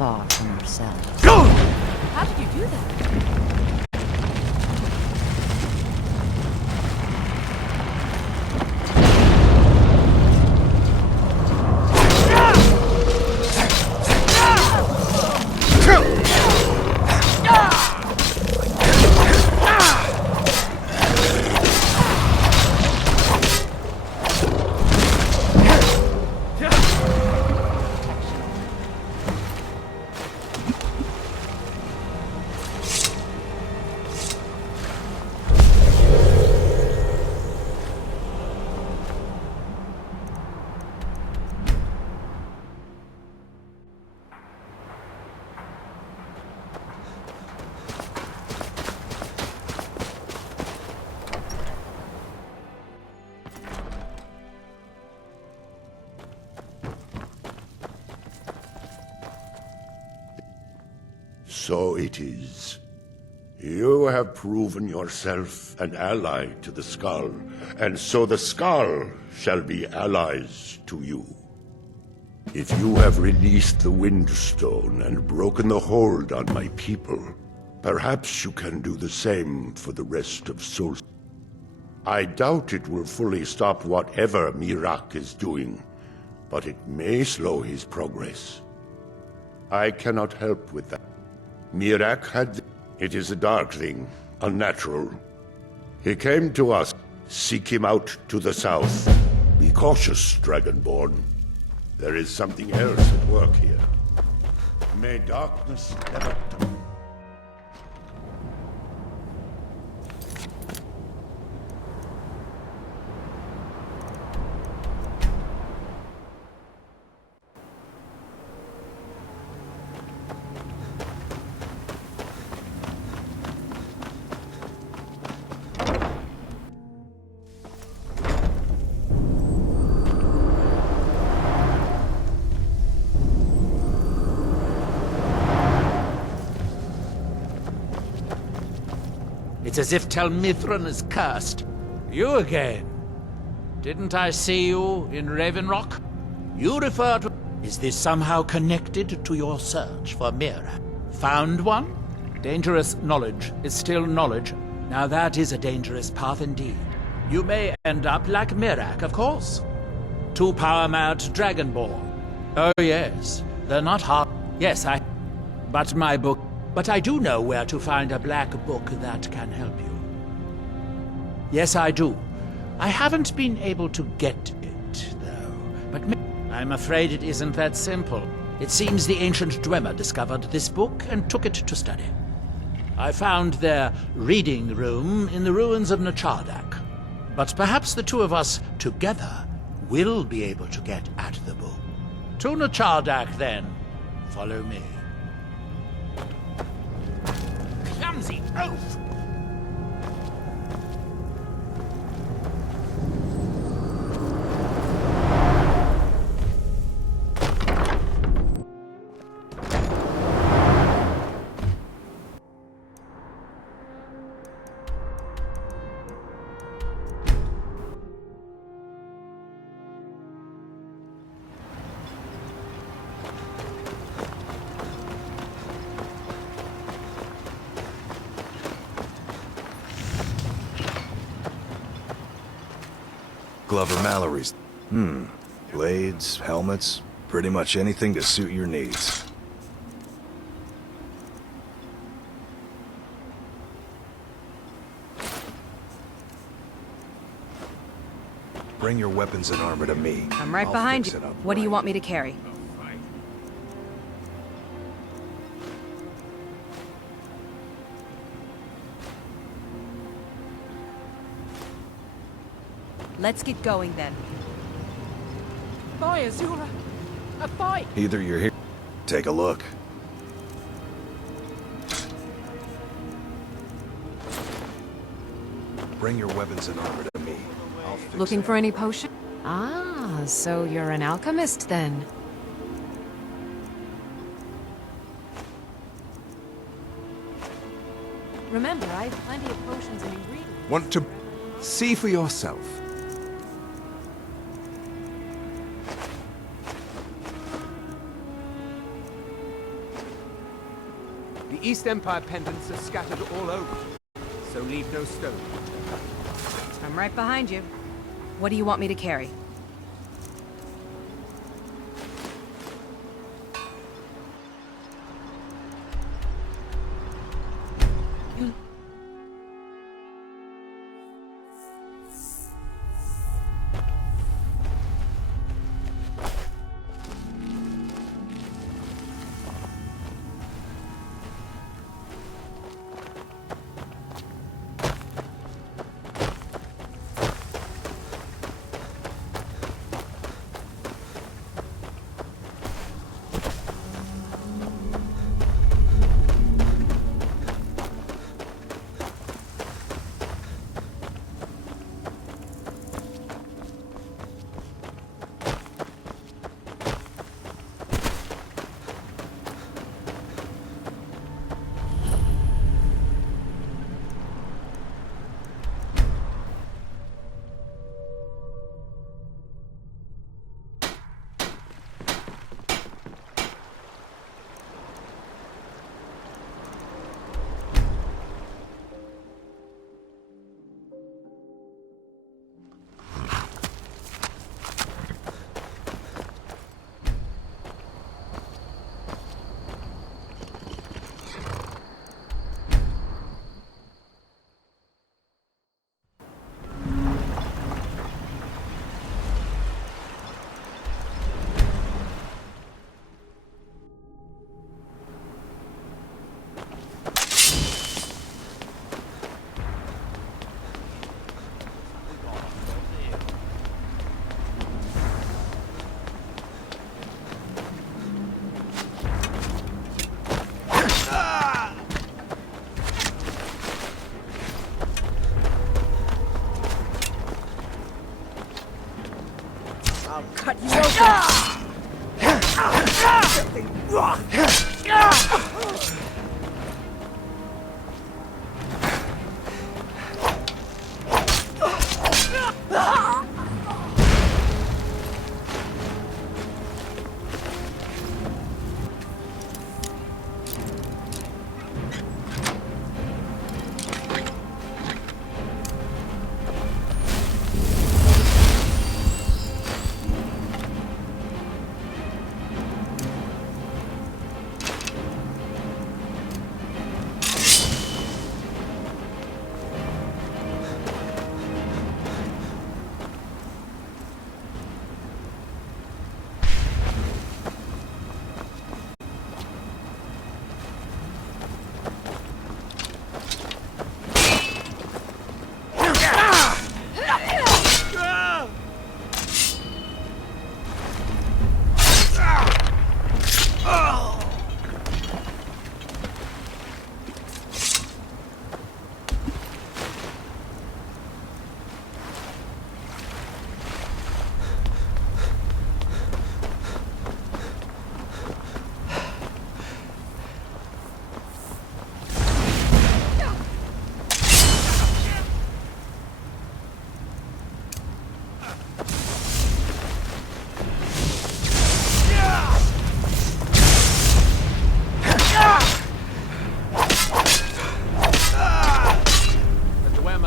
far from ourselves. How did you do that? So it is. You have proven yourself an ally to the Skull, and so the Skull shall be allies to you. If you have released the Windstone and broken the hold on my people, perhaps you can do the same for the rest of Sol. I doubt it will fully stop whatever Miraak is doing, but it may slow his progress. I cannot help with that. Miraak had... It is a dark thing, unnatural. He came to us. Seek him out to the south. Be cautious, Dragonborn. There is something else at work here. May darkness never... It's as if Tel Mithrin is cursed. You again. Didn't I see you in Raven Rock? You refer to... Is this somehow connected to your search for Miraak? Found one? Dangerous knowledge is still knowledge. Now that is a dangerous path indeed. You may end up like Miraak, of course. Two power-mad Dragonborn. Oh yes, they're not hard. Yes, But my book... But I do know where to find a black book that can help you. Yes, I do. I haven't been able to get it, though. But I'm afraid it isn't that simple. It seems the ancient Dwemer discovered this book and took it to study. I found their reading room in the ruins of Nachardak. But perhaps the two of us together will be able to get at the book. To Nachardak, then. Follow me. Clumsy oaf! Glover Mallory's. Blades, helmets, pretty much anything to suit your needs. Bring your weapons and armor to me. I'm right I'll behind fix you. it up What do you right. want me to carry? Let's get going then. Boy, Azura! A fight! Either you're here... Take a look. Bring your weapons and armor to me. I'll fix Looking it for up. any potion? Ah, so you're an alchemist then. Remember, I have plenty of potions and ingredients. Want to see for yourself. East Empire pendants are scattered all over, so leave no stone. I'm right behind you. What do you want me to carry? I'll cut you open!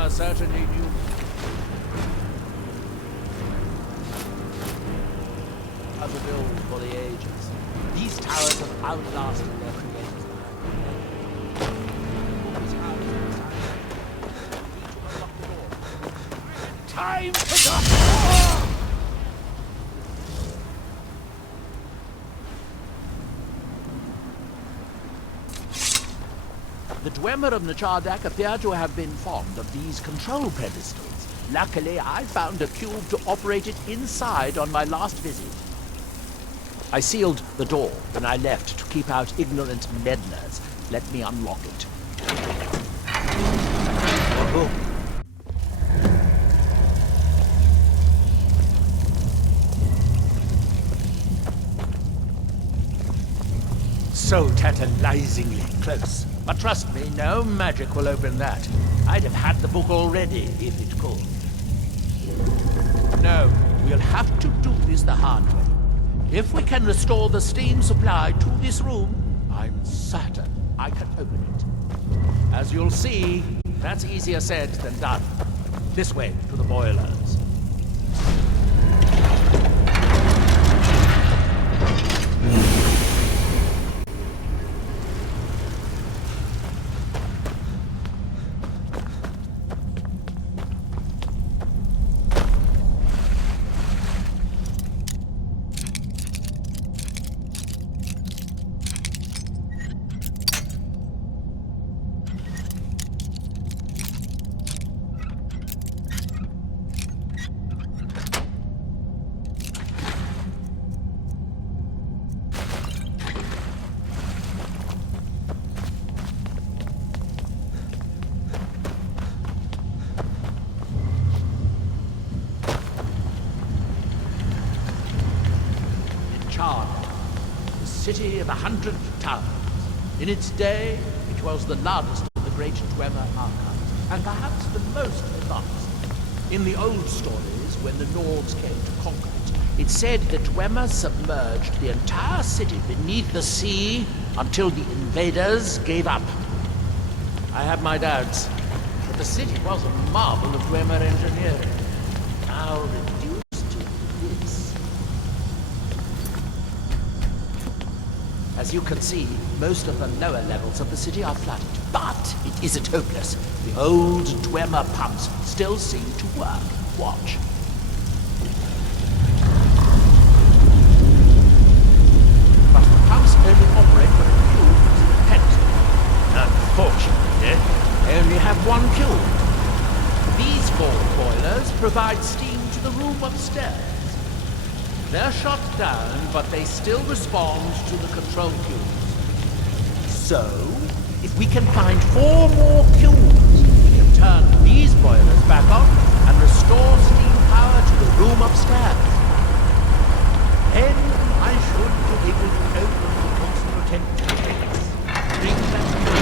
Certainly knew. Other build for the ages. These towers have outlasted their creators. Time to go! The Dwemer of Nachardak appear to have been fond of these control pedestals. Luckily, I found a cube to operate it inside on my last visit. I sealed the door when I left to keep out ignorant meddlers. Let me unlock it. Oh. So tantalizingly close. But trust me, no magic will open that. I'd have had the book already if it could. No, we'll have to do this the hard way. If we can restore the steam supply to this room, I'm certain I can open it. As you'll see, that's easier said than done. This way to the boilers. The city of 100 towers. In its day, it was the largest of the great Dwemer archives, and perhaps the most advanced. In the old stories, when the Nords came to conquer it, it said that Dwemer submerged the entire city beneath the sea until the invaders gave up. I have my doubts, but the city was a marvel of Dwemer engineering. Now reduced to this. As you can see, most of the lower levels of the city are flooded, but it isn't hopeless. The old Dwemer pumps still seem to work. Watch. But the pumps only operate when a fuel is in the pedestal. Unfortunately, they only have one fuel. These 4 boilers provide steam to the room upstairs. They're shut down, but they still respond to the control fuels. So, if we can find 4 more fuels, we can turn these boilers back on and restore steam power to the room upstairs. Then I should be able to open the constant gates. Bring them back.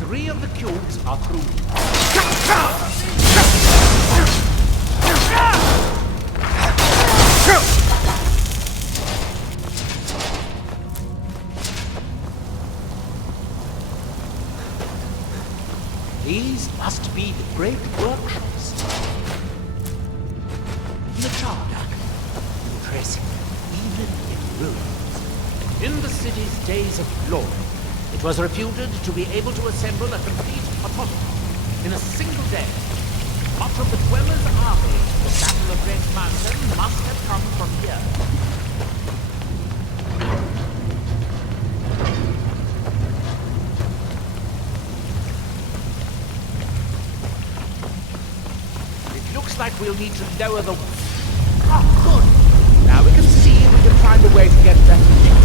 3 of the cubes are through. These must be the great workshops. In the Chardak, impressive, even in ruins. In the city's days of glory, it was reputed to be able to assemble a complete automaton in a single day. Much of the Dwemer's army to the Battle of Red Mountain must have come from here. It looks like we'll need to lower the... Oh, good! Now we can see if we can find a way to get that next.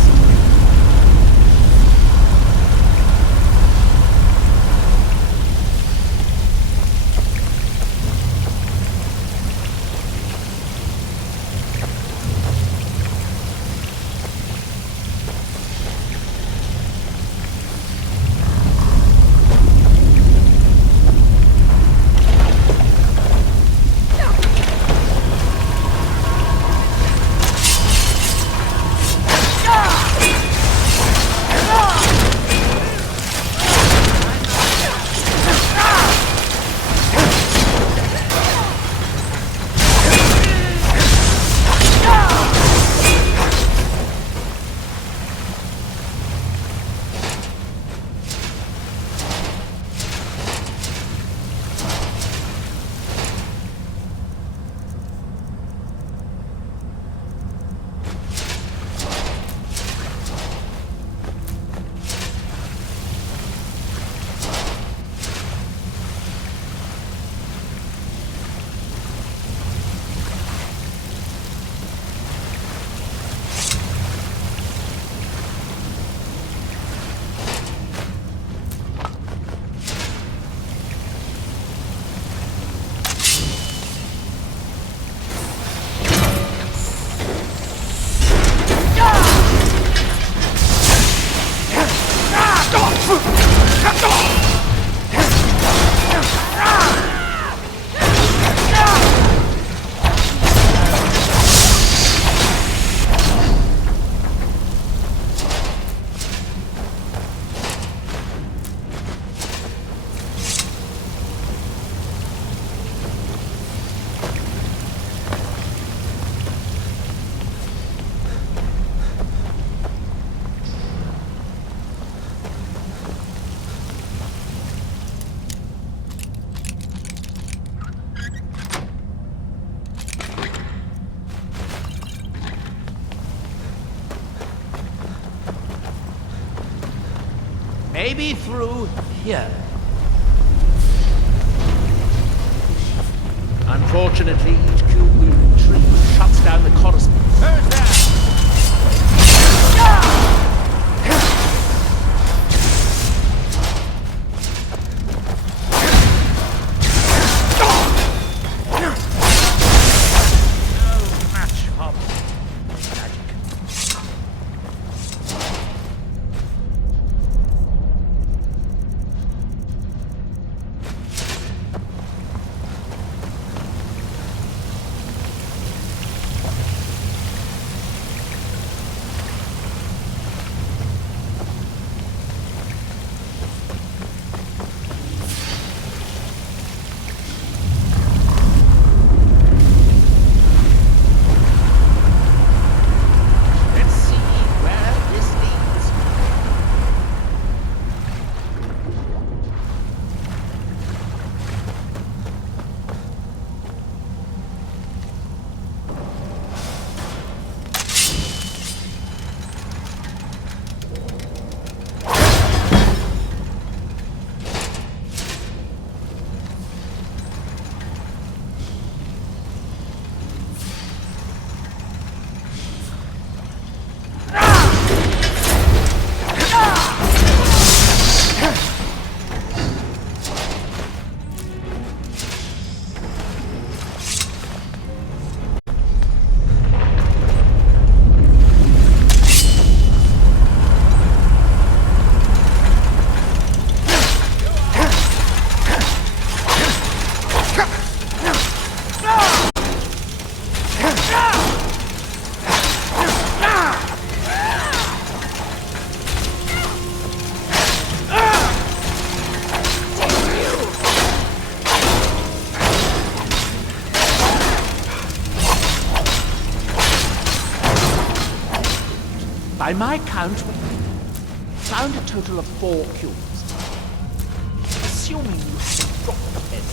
Maybe through here. Unfortunately, each cube we retrieve shuts down the correspondence. Who's there? By my count, we found a total of 4 cubes. Assuming you haven't dropped any.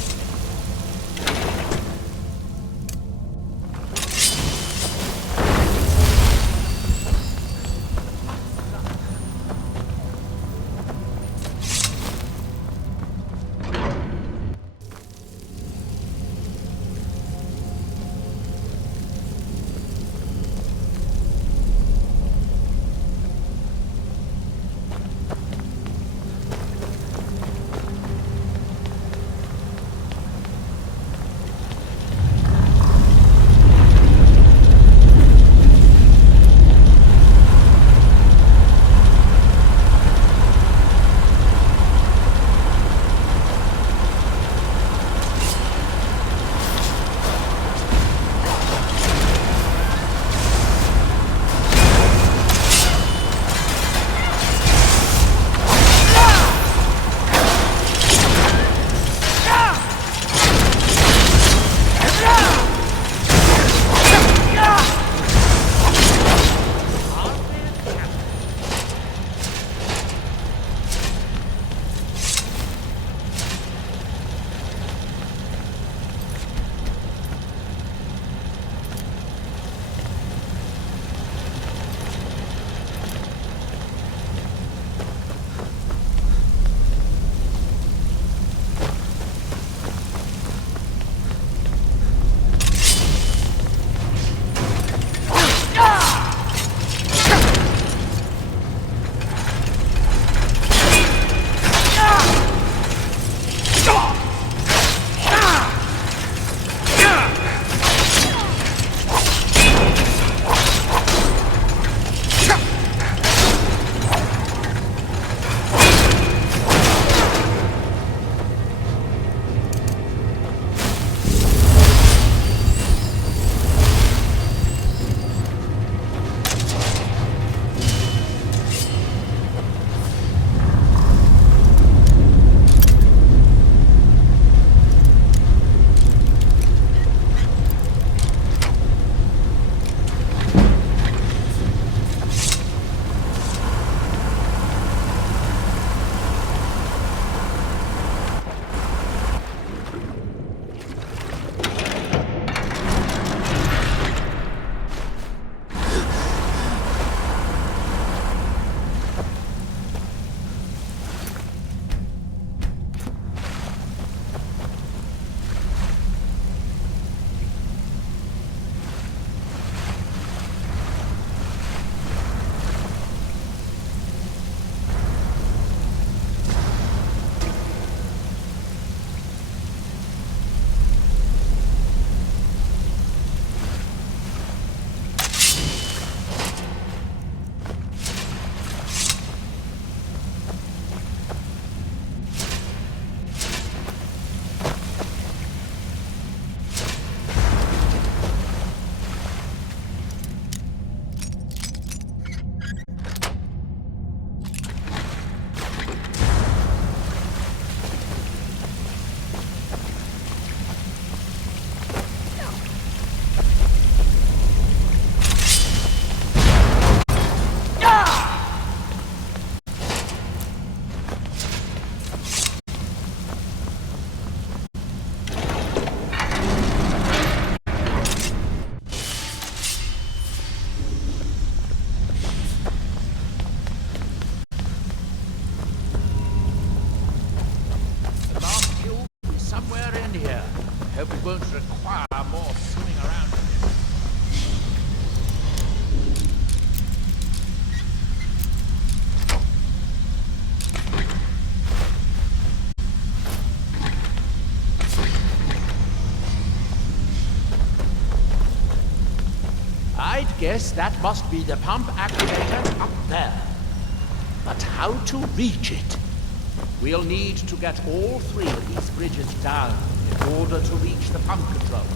guess that must be the pump activator up there. But how to reach it? We'll need to get all 3 of these bridges down in order to reach the pump control.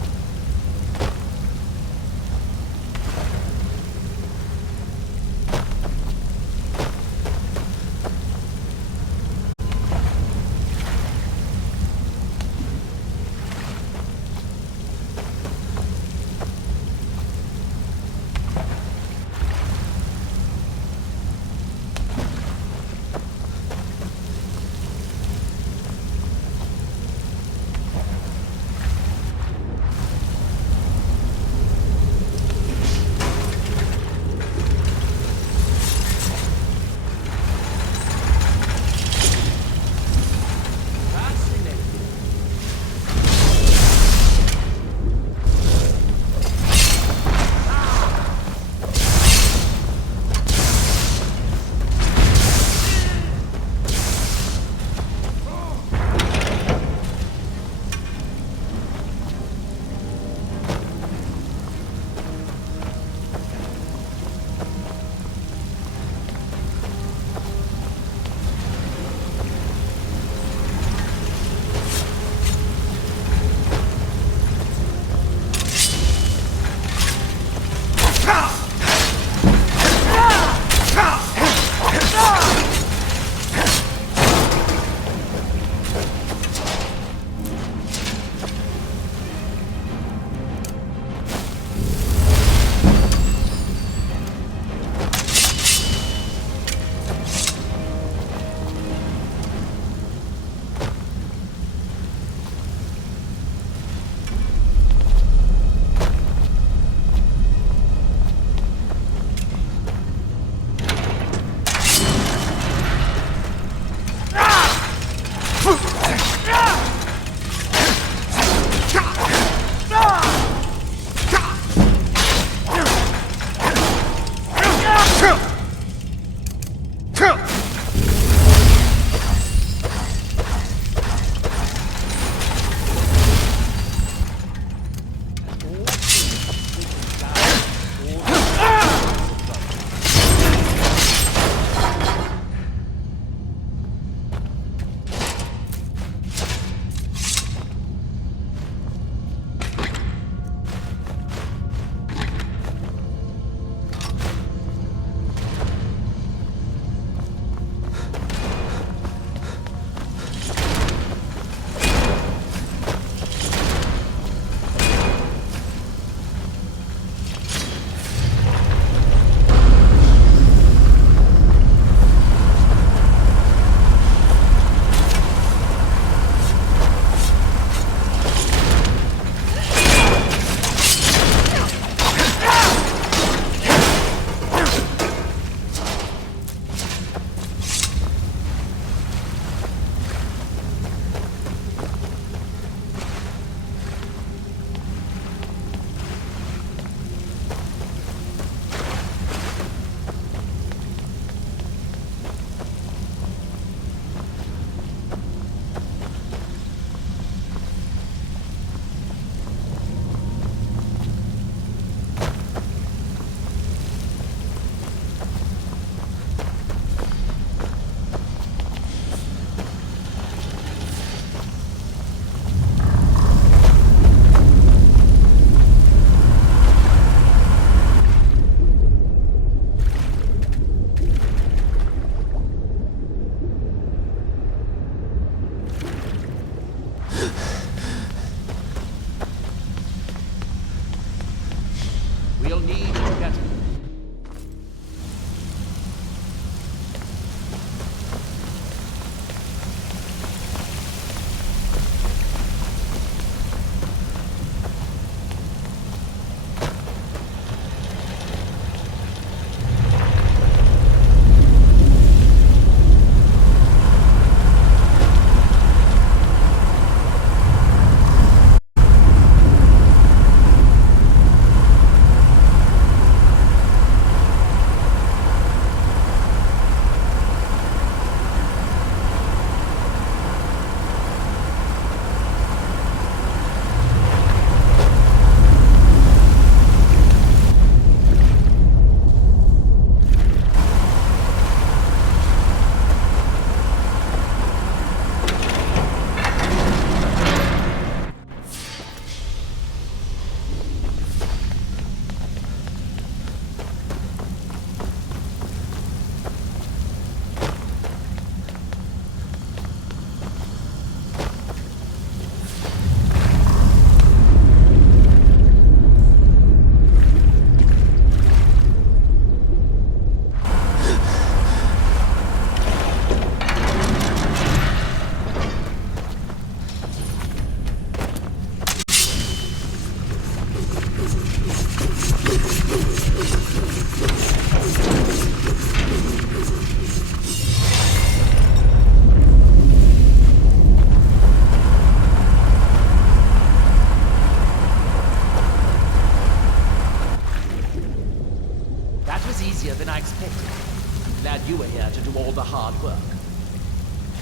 glad you were here to do all the hard work.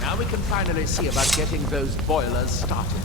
Now we can finally see about getting those boilers started.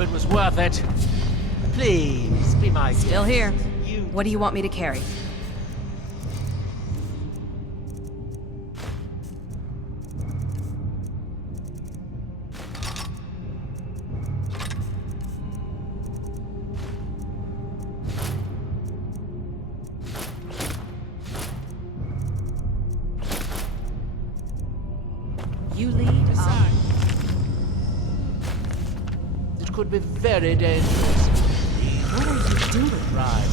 It was worth it. Please, be my guest. Still here. What do you want me to carry? You lead. It could be very dangerous. What are you doing? Right.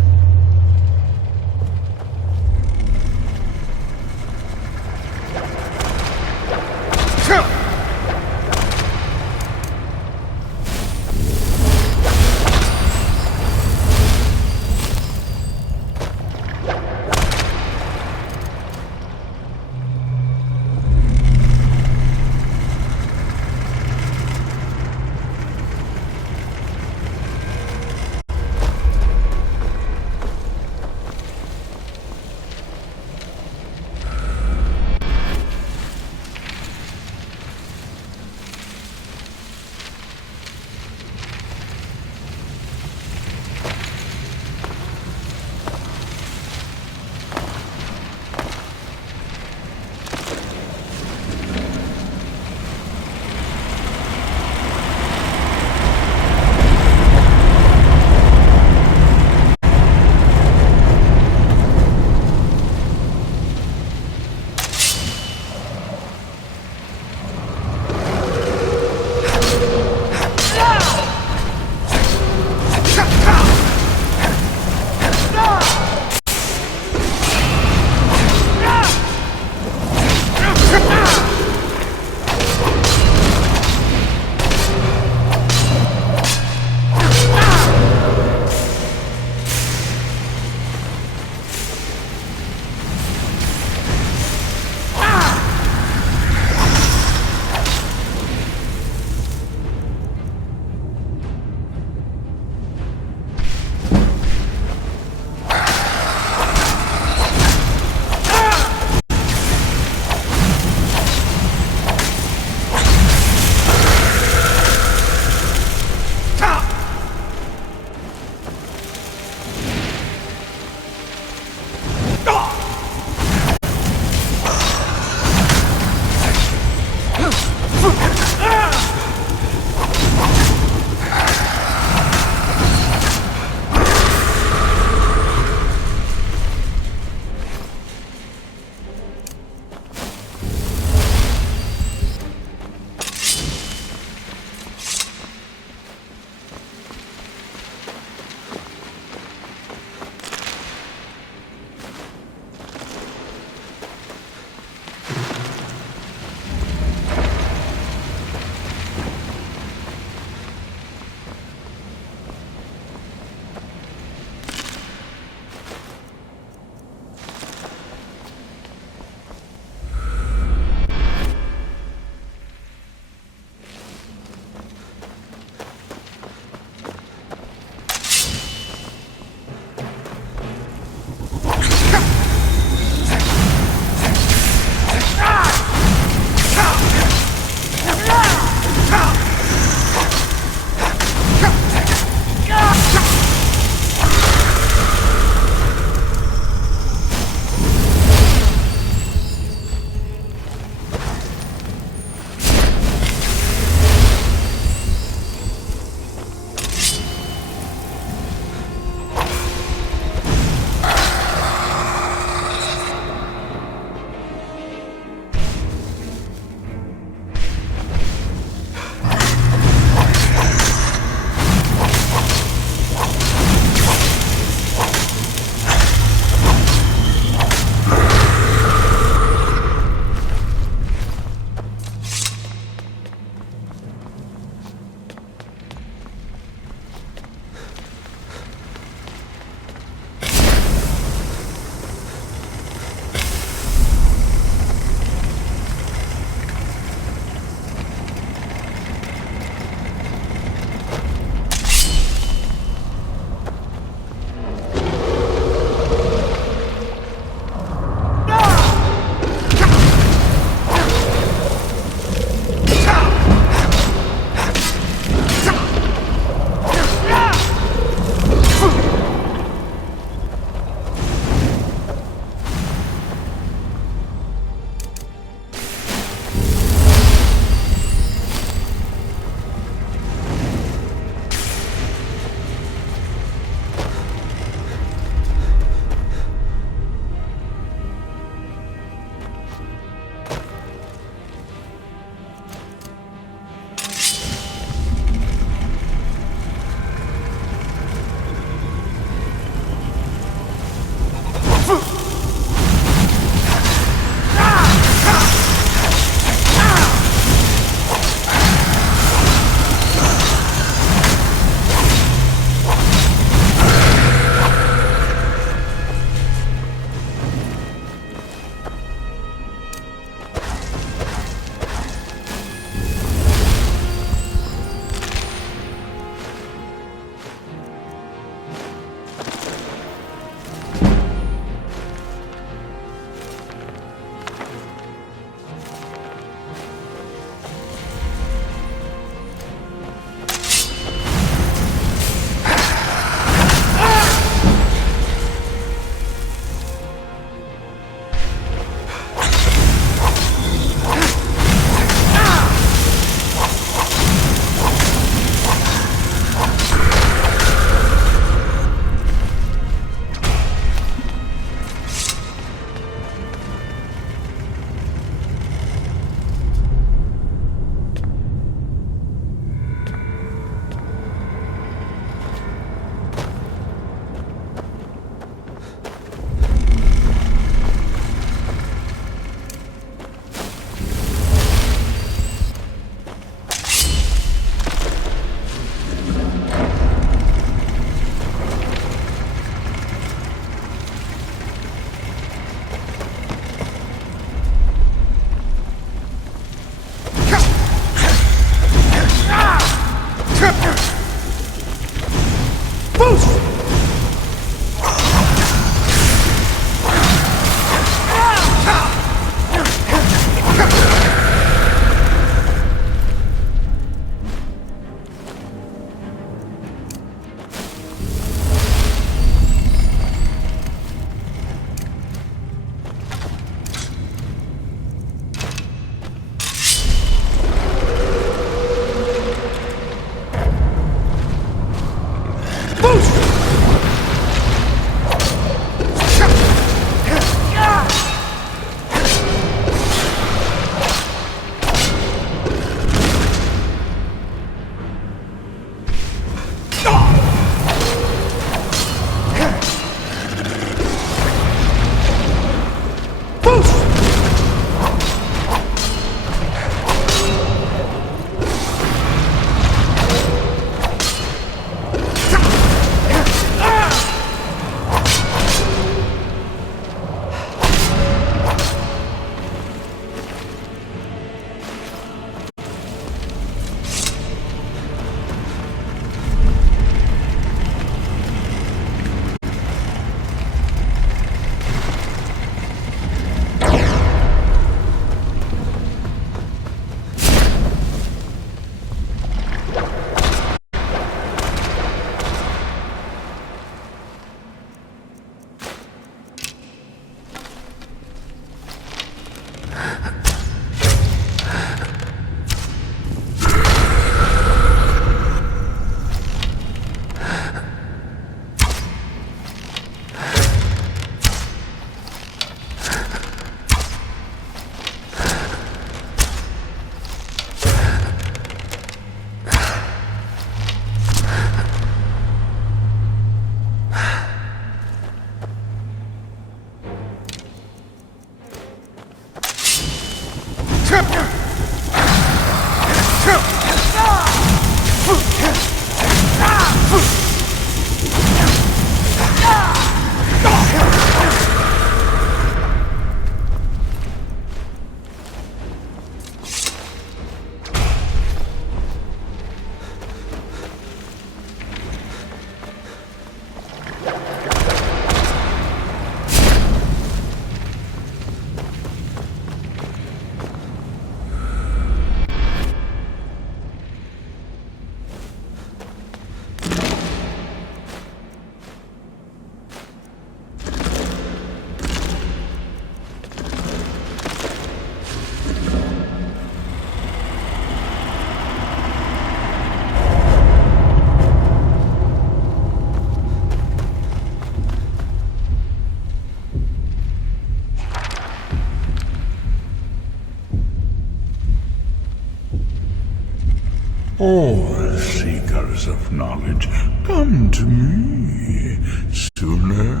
All seekers of knowledge, come to me, sooner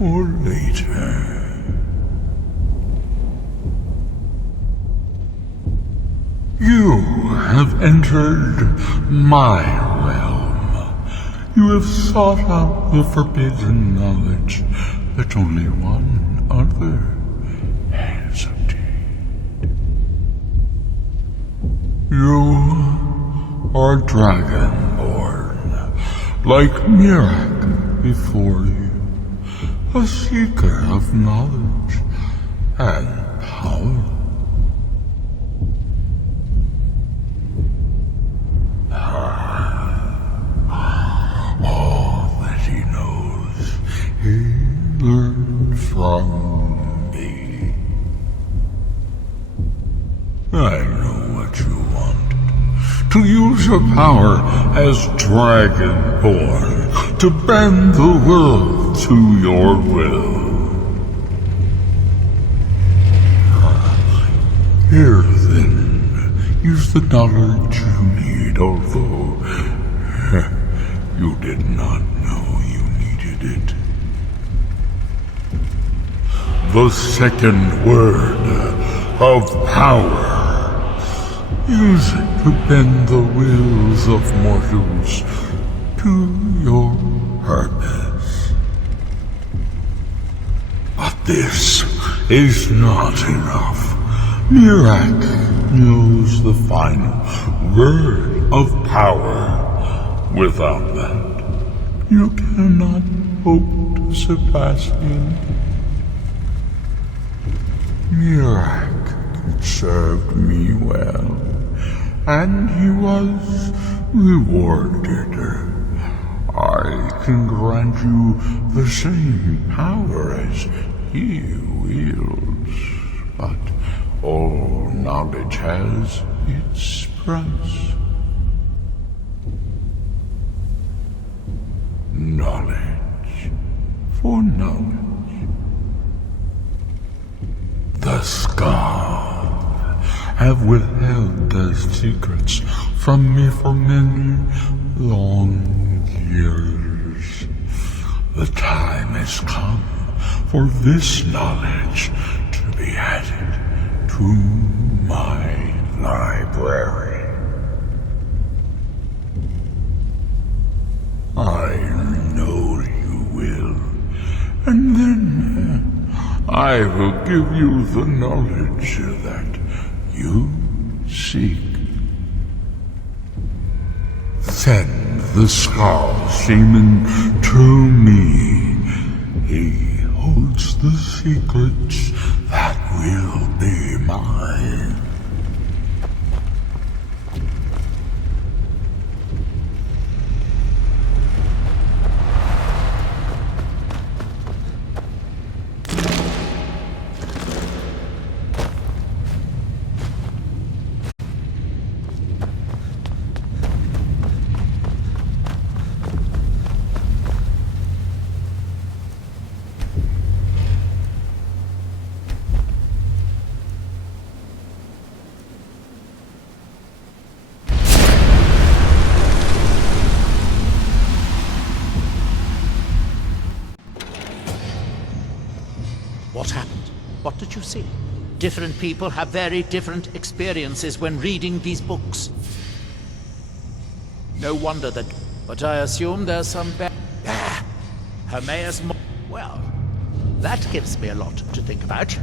or later. You have entered my realm. You have sought out the forbidden knowledge that only one other has obtained. You are dragonborn, like Mirak before you, a seeker of knowledge and power. All that he knows, he learned from me. I know what you want. To use your power as Dragonborn, to bend the world to your will. Here then, use the knowledge you need, although you did not know you needed it. The second word of power. Use it to bend the wills of mortals to your purpose. But this is not enough. Mirak knows the final word of power. Without that, you cannot hope to surpass him. Mirak served me well, and he was rewarded. I can grant you the same power as he wields, but all knowledge has its price. Knowledge for knowledge. The Scar have withheld their secrets from me for many long years. The time has come for this knowledge to be added to my library. I know you will, and then I will give you the knowledge that you seek. Send the Skull Shaman to me. He holds the secrets that will be mine. What happened? What did you see? Different people have very different experiences when reading these books. No wonder that... But I assume there's some Hermaeus Well, that gives me a lot to think about.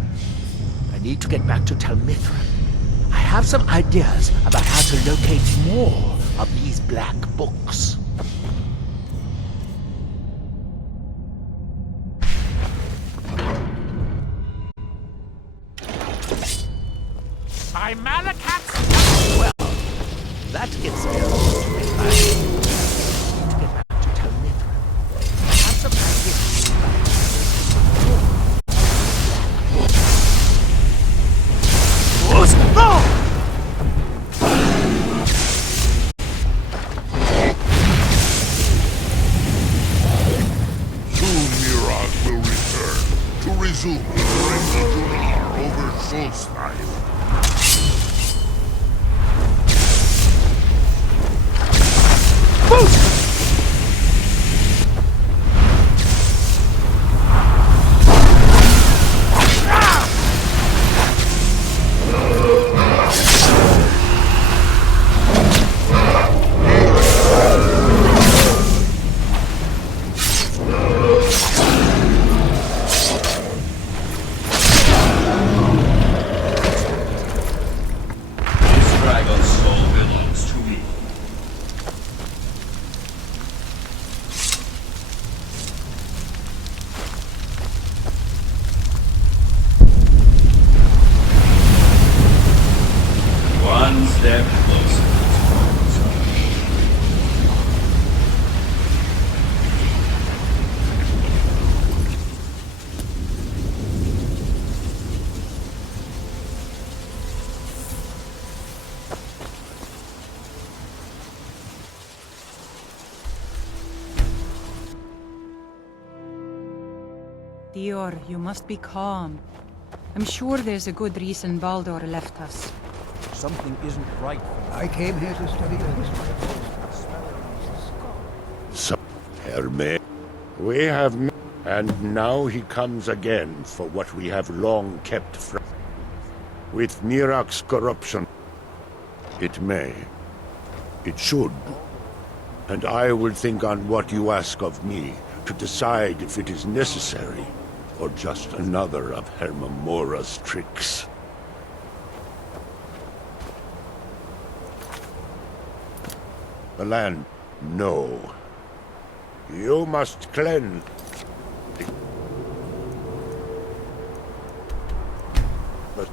I need to get back to Tel Mithra. I have some ideas about how to locate more of these black books. By Malakat's... Well, that gives me a lot to think about. I need to get back to Tel Mithra. I have some ideas Soon Mirak will return to resume the reign of Dunar over Solstheim. One step closer. Dior, you must be calm. I'm sure there's a good reason Baldur left us. Something isn't right. I came here to study the history. So, Hermes, we have... And now he comes again for what we have long kept from. With Mirak's corruption, it may. It should. And I will think on what you ask of me to decide if it is necessary or just another of Hermamora's tricks. The land, no. You must cleanse. But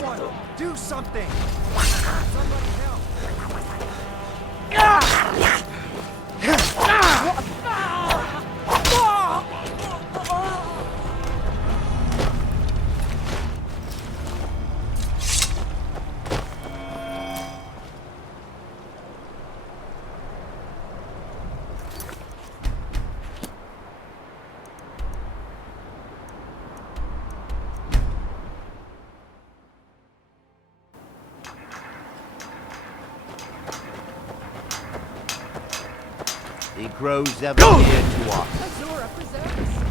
Someone, do something! Somebody help! He grows ever near to us. Azura preserve us.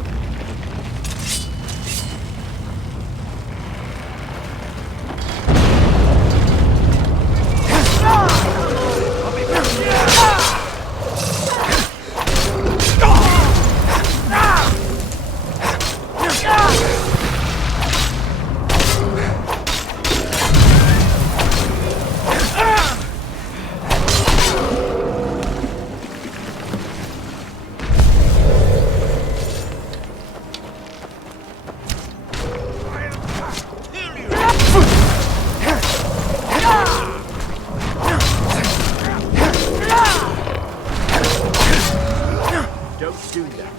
Don't do that.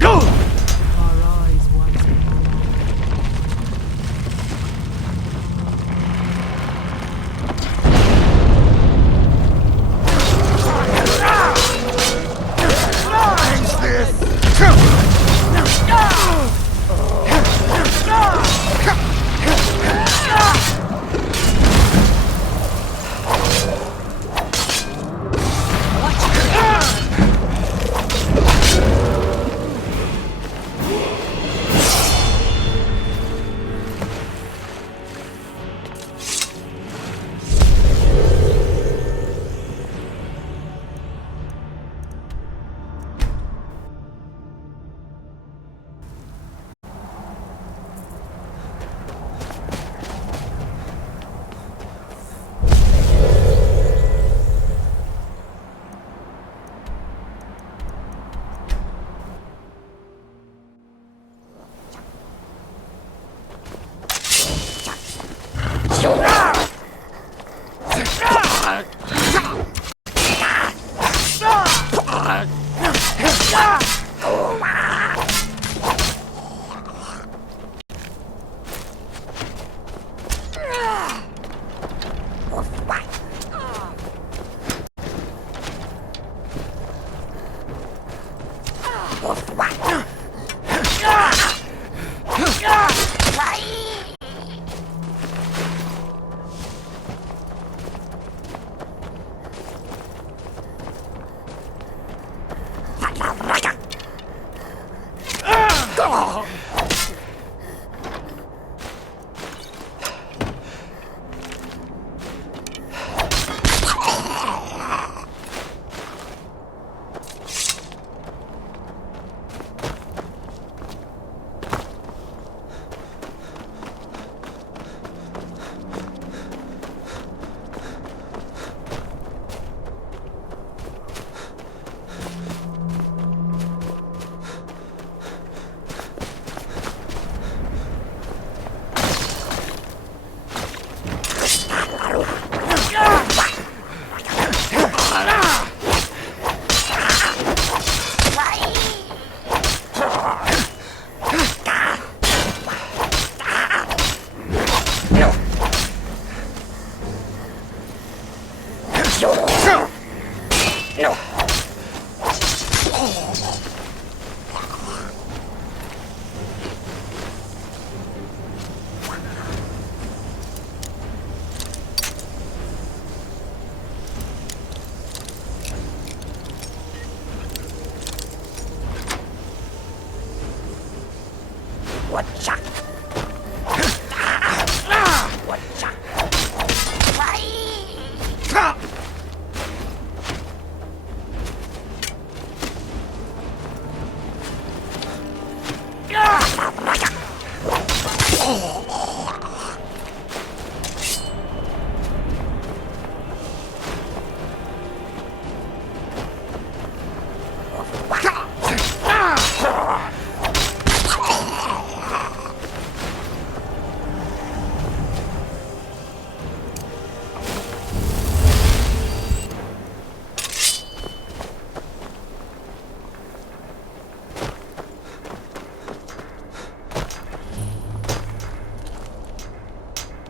Our eyes once more.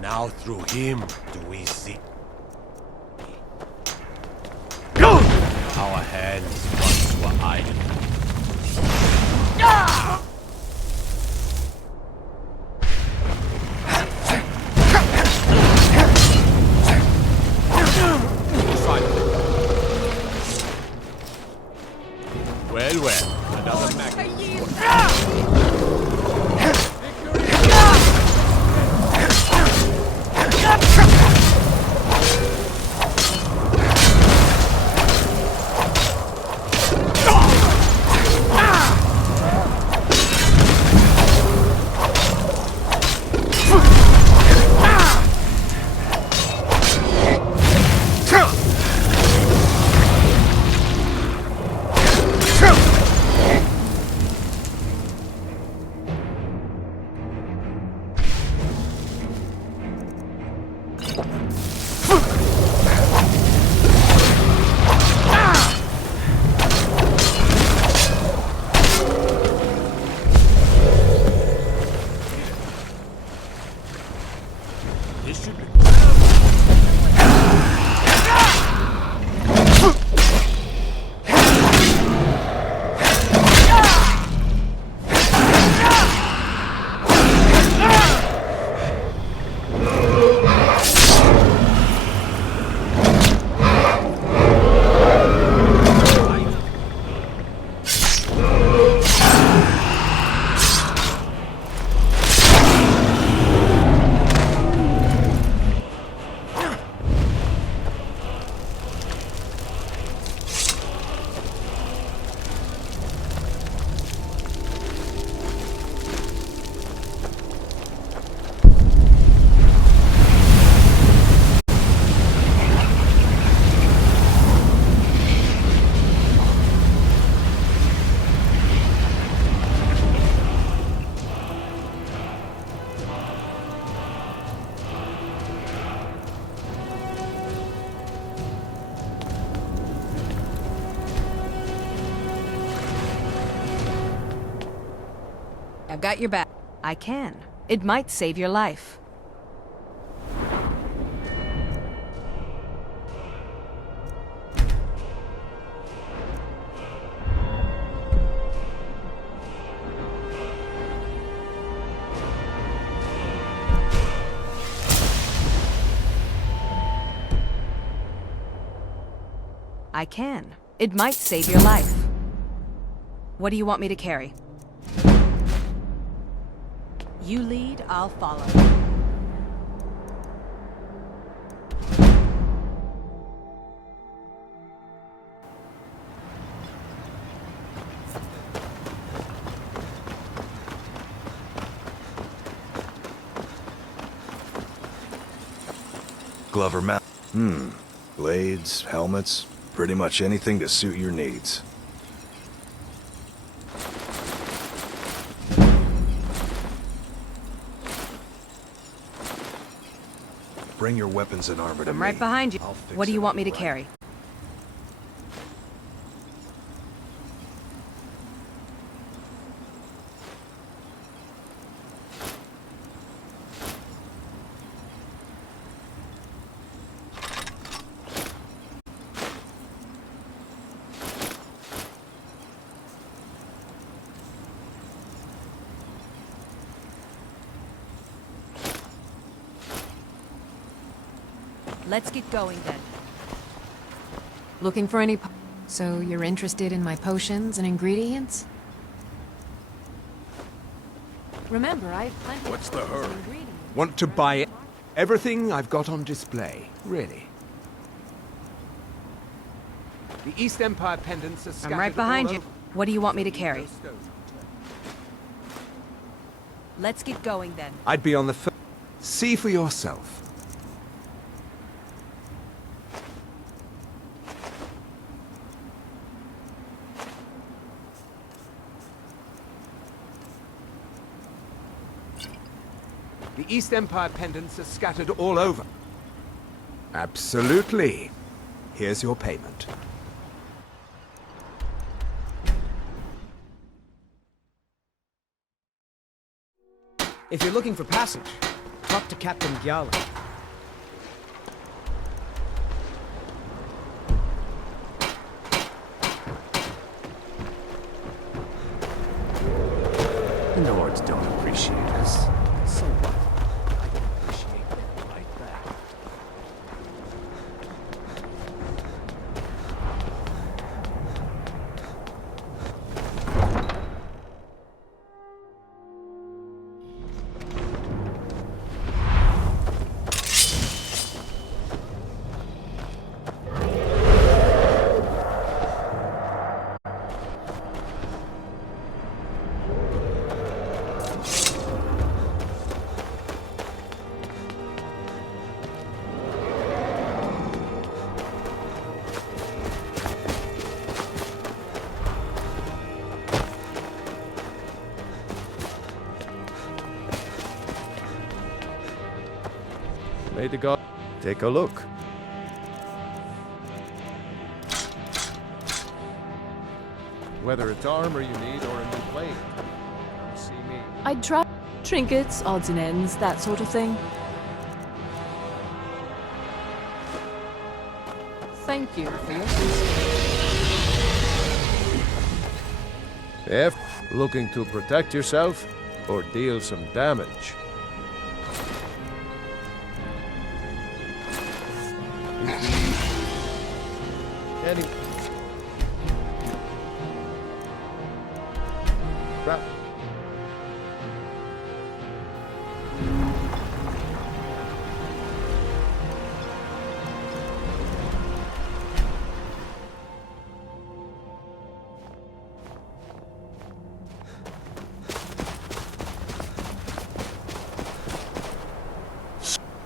Now through him do we see. Our hands once were idle. Well, well, another magnet. This should be. I've got your back. I can. It might save your life. I can. It might save your life. What do you want me to carry? You lead, I'll follow. Glover mount. Blades, helmets, pretty much anything to suit your needs. Bring your weapons and armor to me. I'm right behind you. I'll fix What do you it want me to anyway. carry? Let's get going then. Looking for any So you're interested in my potions and ingredients? Remember, I have plenty What's of the tools and hurry? ingredients. Want to buy it? Everything I've got on display, really. The East Empire pendants are scattered I'm right behind all you. over. What do you want me to carry? Those stones. Let's get going then. I'd be on the see for yourself. The East Empire pendants are scattered all over. Absolutely. Here's your payment. If you're looking for passage, talk to Captain Gyala. The Nords don't appreciate us. So what? I don't appreciate them like that. May the god take a look. Whether it's armor you need or a new blade, come see me. I'd try trinkets, odds and ends, that sort of thing. Thank you for your If looking to protect yourself or deal some damage. Any crap.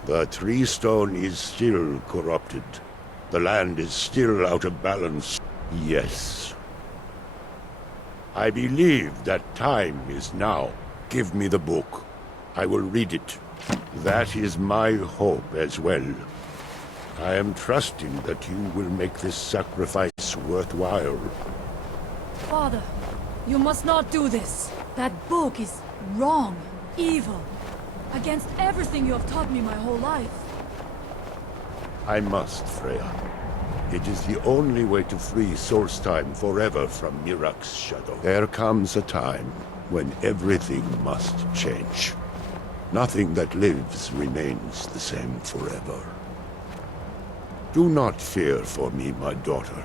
The tree stone is still corrupted. The land is still out of balance. Yes. I believe that time is now. Give me the book. I will read it. That is my hope as well. I am trusting that you will make this sacrifice worthwhile. Father, you must not do this. That book is wrong, evil, against everything you have taught me my whole life. I must, Freya. It is the only way to free Solstheim forever from Mirak's shadow. There comes a time when everything must change. Nothing that lives remains the same forever. Do not fear for me, my daughter.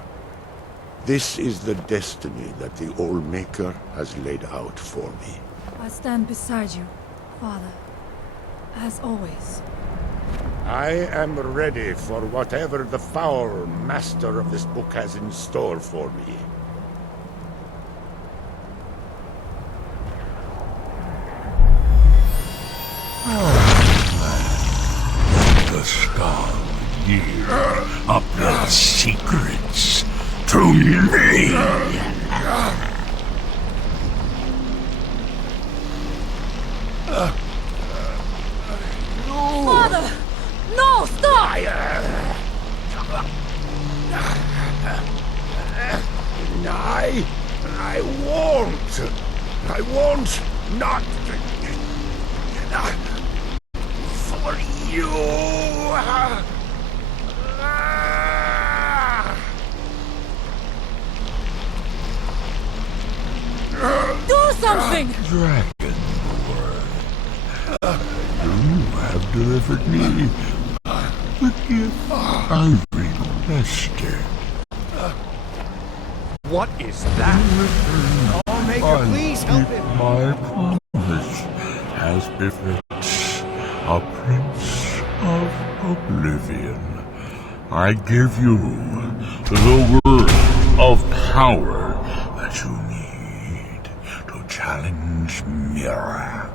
This is the destiny that the All-Maker has laid out for me. I stand beside you, Father, as always. I am ready for whatever the foul master of this book has in store for me. The skull here up the secrets to me. Father! No, stop! I won't. I won't not. For you. Do something! Dragon Lord, you have delivered me the gift I requested. What is that? Oh, Maker, please help him. My promise. If it's a Prince of Oblivion, I give you the word of power that you need to challenge Mirak.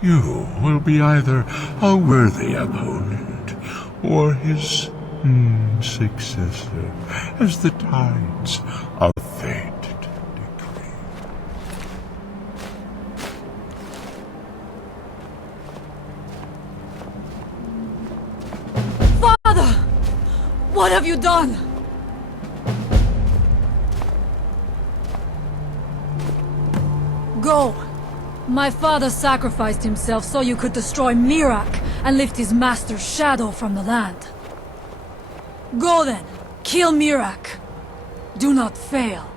You will be either a worthy opponent or his successor, as the tides of fate decree. Father! What have you done? Go! My father sacrificed himself so you could destroy Mirak and lift his master's shadow from the land. Go then! Kill Mirak! Do not fail!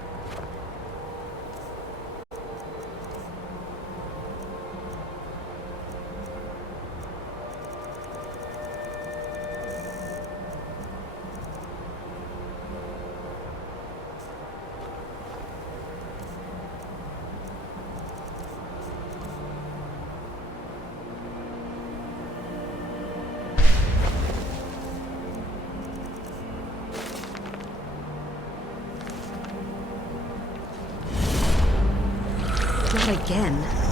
Not again.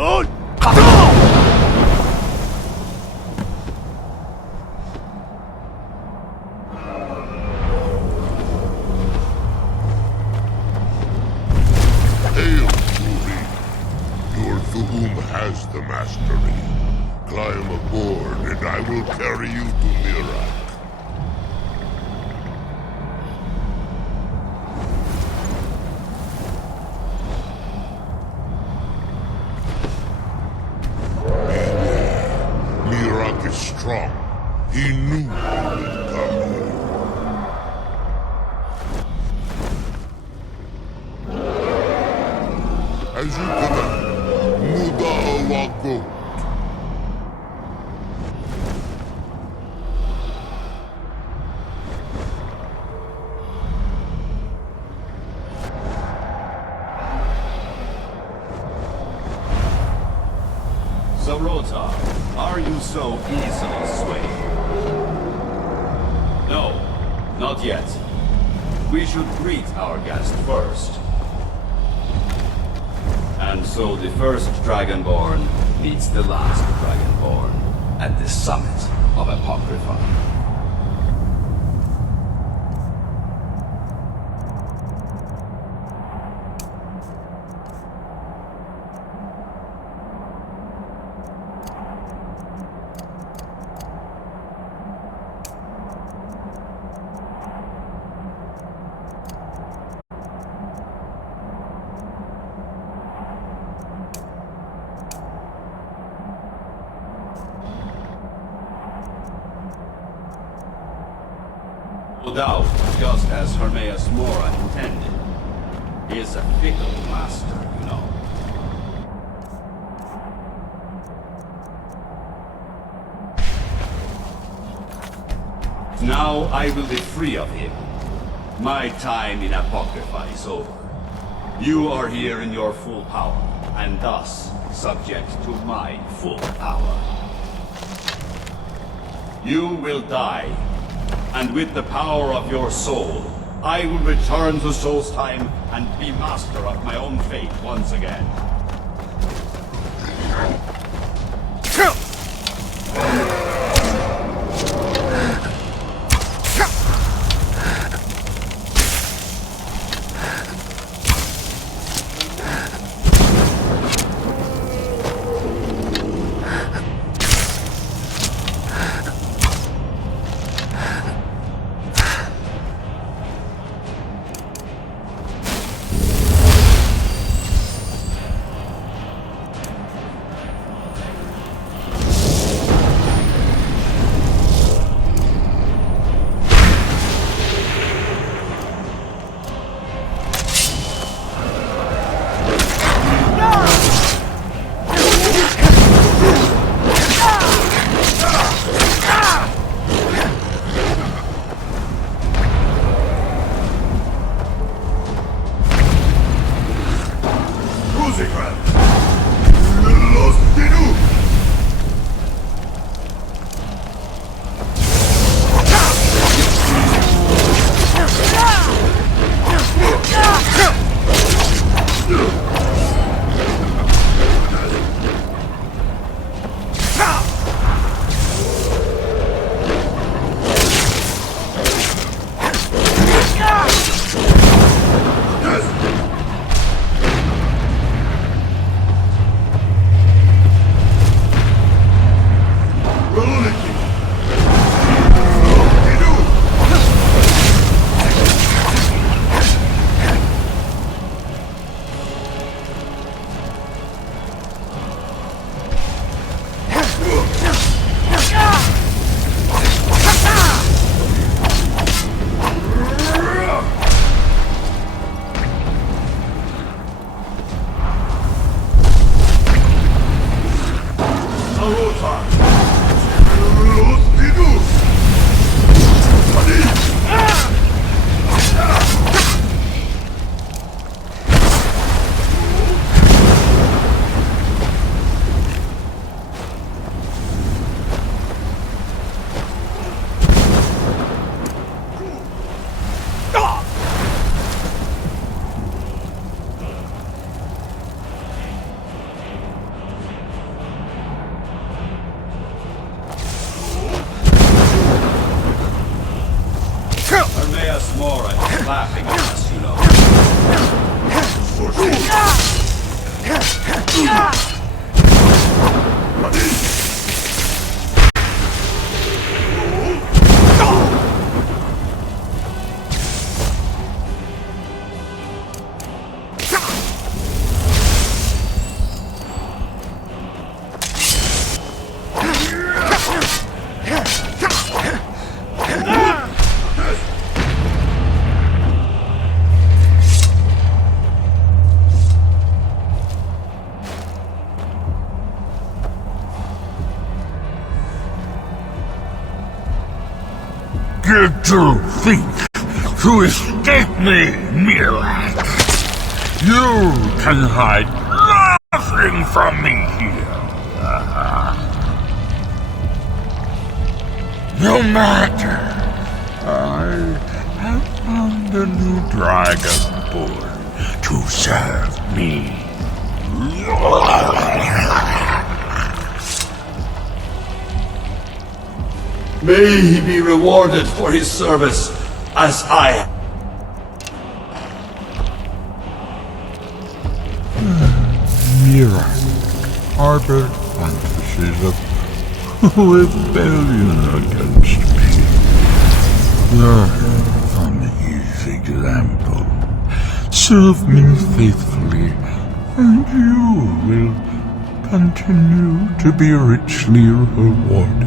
Hail, Fury! Your Thu'um has the mastery. Climb aboard, and I will carry you to Mirak. Mirak is strong. He knew you would come here. As you command, Muda Awago. Zarota, are you so easily swayed? No, not yet. We should greet our guest first. And so the first Dragonborn meets the last Dragonborn at the summit of Apocrypha. No doubt, just as Hermaeus Mora intended, he is a fickle master, you know. Now I will be free of him. My time in Apocrypha is over. You are here in your full power, and thus subject to my full power. You will die. And with the power of your soul, I will return to Solstheim and be master of my own fate once again. laughing at us, you know. Did you think to escape me, Mirak? You can hide nothing from me here. No matter. I have found a new dragon born to serve me. May he be rewarded for his service, as I am. Mirak harbored fantasies of rebellion against me. Learn from his example. Serve me faithfully, and you will continue to be richly rewarded.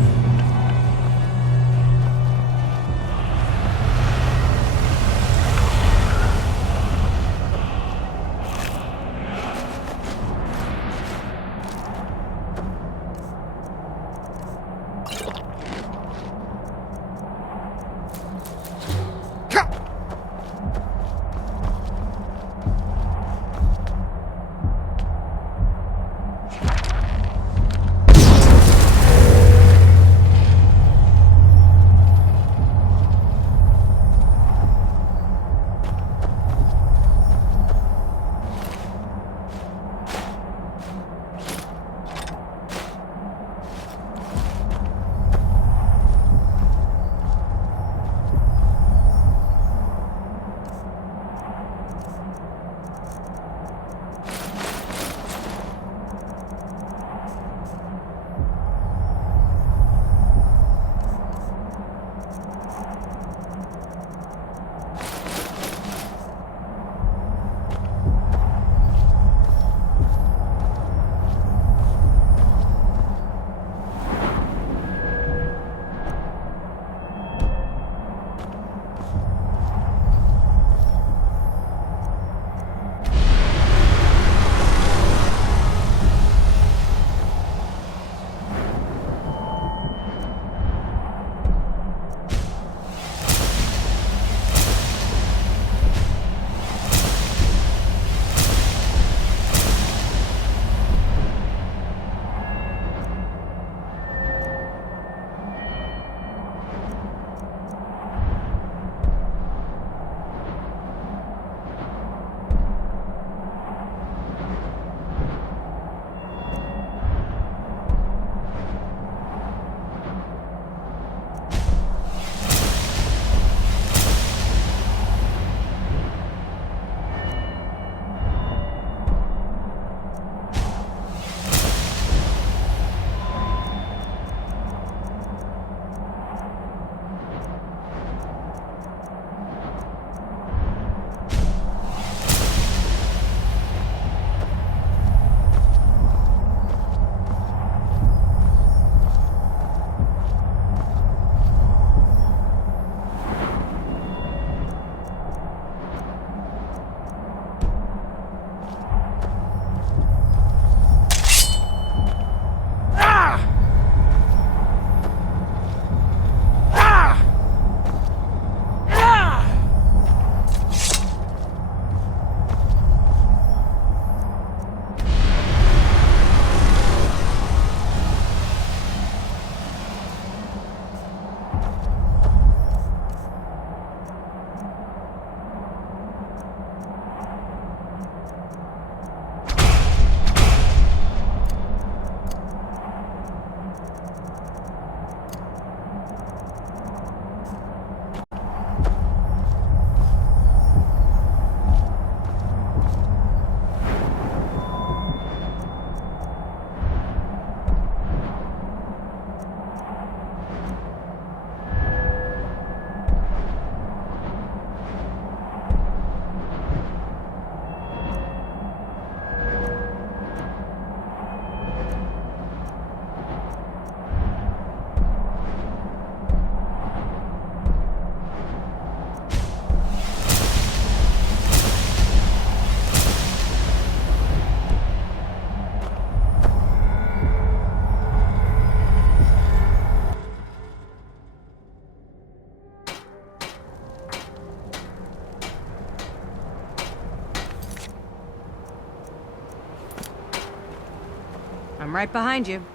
I'm right behind you.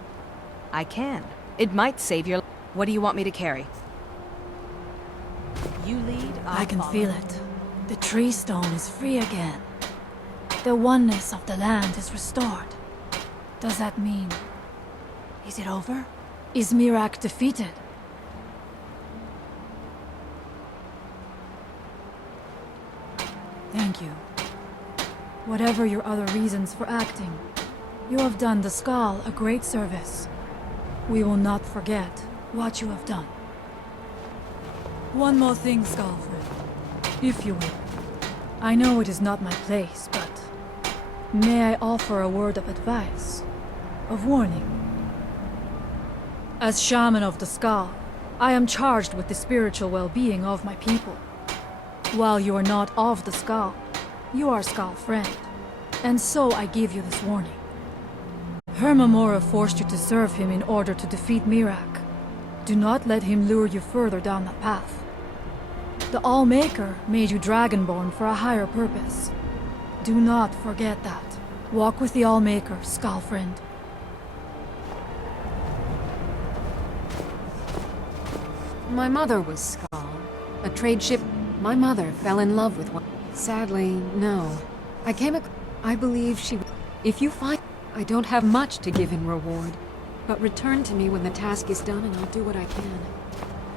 I can. It might save your... What do you want me to carry? You lead, I can feel it. The tree stone is free again. The oneness of the land is restored. Does that mean... Is it over? Is Mirac defeated? Thank you. Whatever your other reasons for acting, you have done the Skull a great service. We will not forget what you have done. One more thing, Skullfriend, if you will. I know it is not my place, but may I offer a word of advice, of warning? As Shaman of the Skull, I am charged with the spiritual well-being of my people. While you are not of the Skull, you are Skullfriend, and so I give you this warning. Hermamora forced you to serve him in order to defeat Mirac. Do not let him lure you further down that path. The Allmaker made you Dragonborn for a higher purpose. Do not forget that. Walk with the Allmaker, Skullfriend. My mother was Skull. A trade ship. My mother fell in love with one. Sadly, no. I believe she... If you find... I don't have much to give in reward. But return to me when the task is done and I'll do what I can.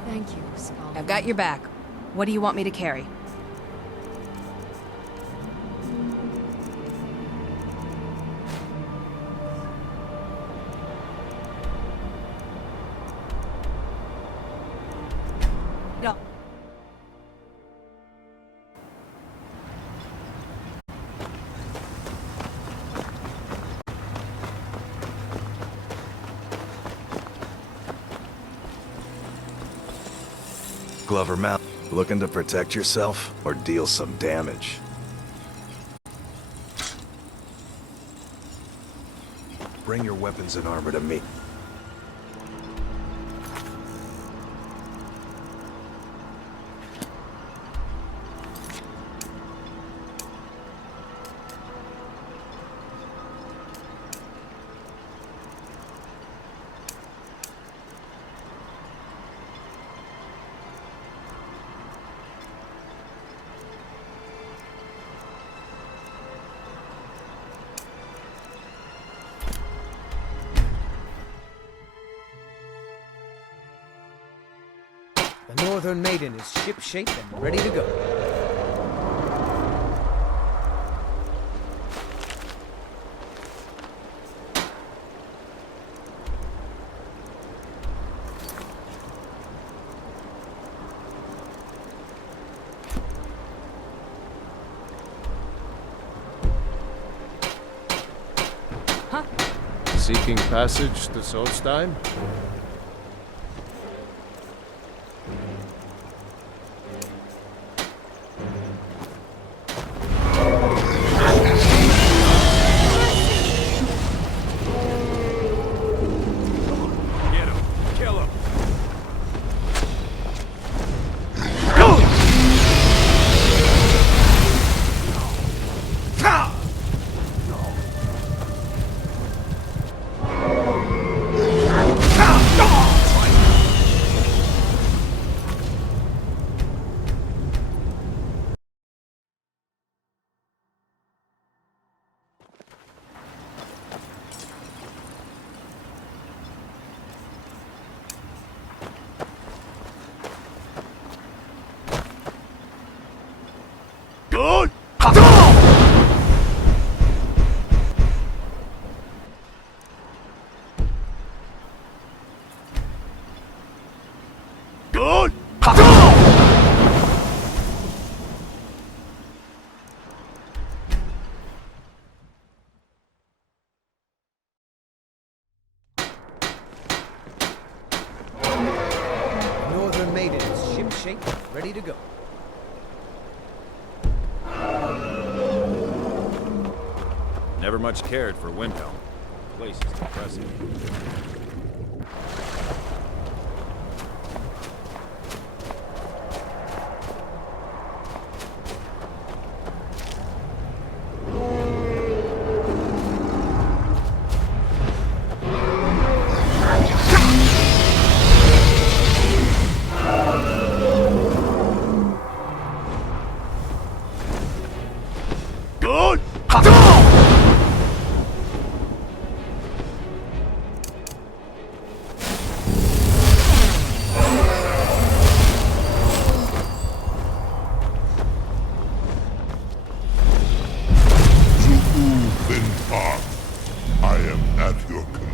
Thank you, Skull. I've got your back. What do you want me to carry? No. Glover Mount, looking to protect yourself or deal some damage? Bring your weapons and armor to me. The Northern Maiden is ship-shape and ready to go. Seeking passage to Solstein? Northern Maiden is ship-shape and ready to go. Never much cared for Windhelm. The place is depressing. am at your command.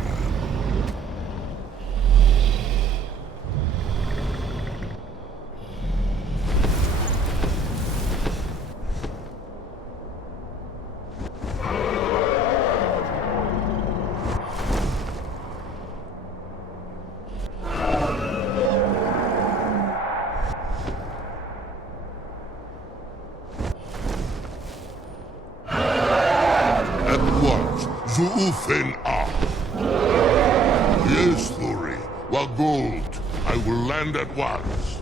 Zuufen ah. Yes, Thuri. Wagold. I will land at once.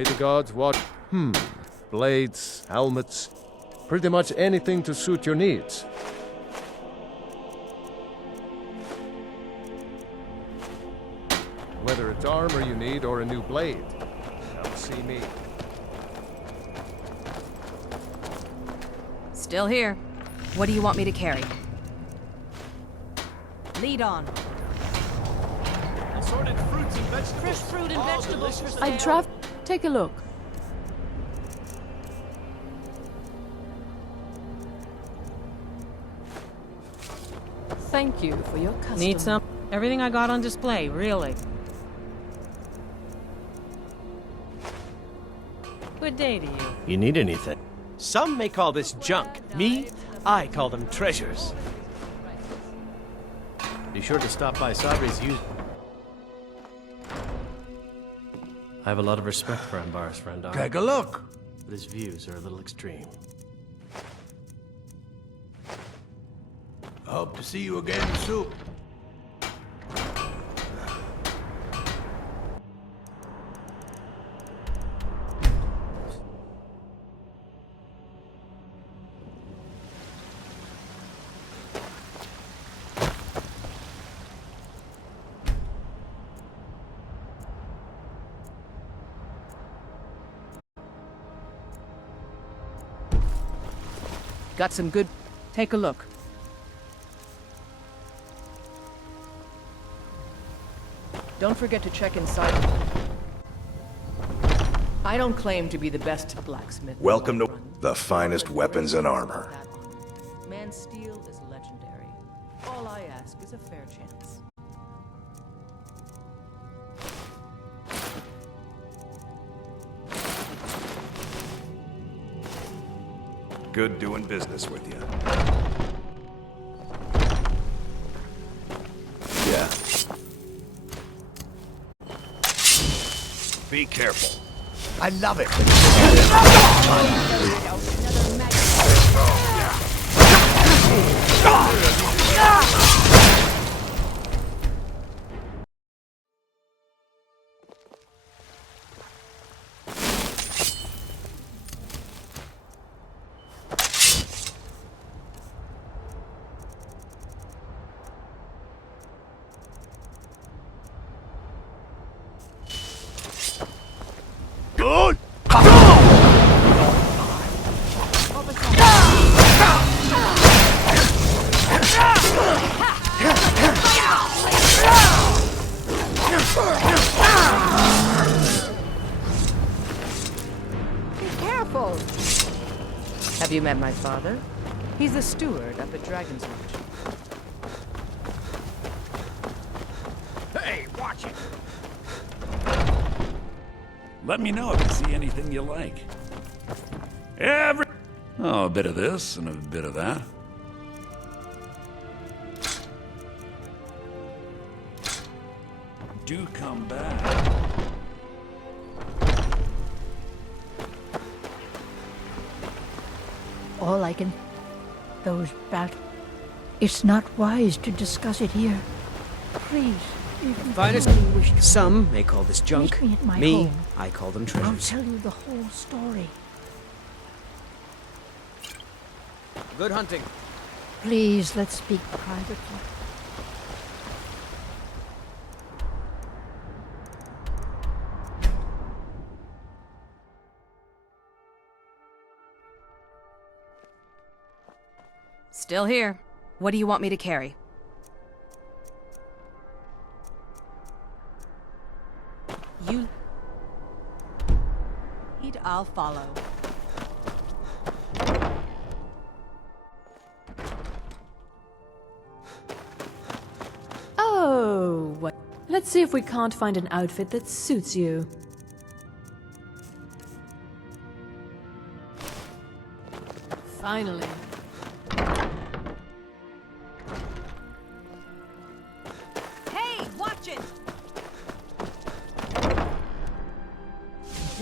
May the gods watch. Blades, helmets, pretty much anything to suit your needs. Whether it's armor you need or a new blade, come see me. Still here. What do you want me to carry? Lead on. Assorted fruits and vegetables. Fresh fruit and All vegetables. delicious. I'd drive. Take a look. Thank you for your custom. Need some? Everything I got on display, really. Good day to you. You need anything? Some may call this junk. Me, I call them treasures. Be sure to stop by Sabri's use. I have a lot of respect for Ambar's friend. Take a look. But his views are a little extreme. Hope to see you again soon. Got some good... Take a look. Don't forget to check inside. I don't claim to be the best blacksmith. Welcome to the finest weapons and armor. Man's steel is legendary. All I ask is a fair chance. Good doing business with you. Yeah. Be careful. I love it. Good. Be careful! Have you met my father? He's the steward up at Dragon's Lodge. Hey, watch it! Let me know if you see anything you like. Oh, a bit of this and a bit of that. Do come back. All I can... Those bat... It's not wise to discuss it here. Please, if you Finest. really wish to... Some may call this junk. Meet me at my Me, home. I call them I'll treasures. tell you the whole story. Good hunting. Please, let's speak privately. Still here. What do you want me to carry? You lead, I'll follow. Oh, what? Let's see if we can't find an outfit that suits you. Finally. Hey, watch it!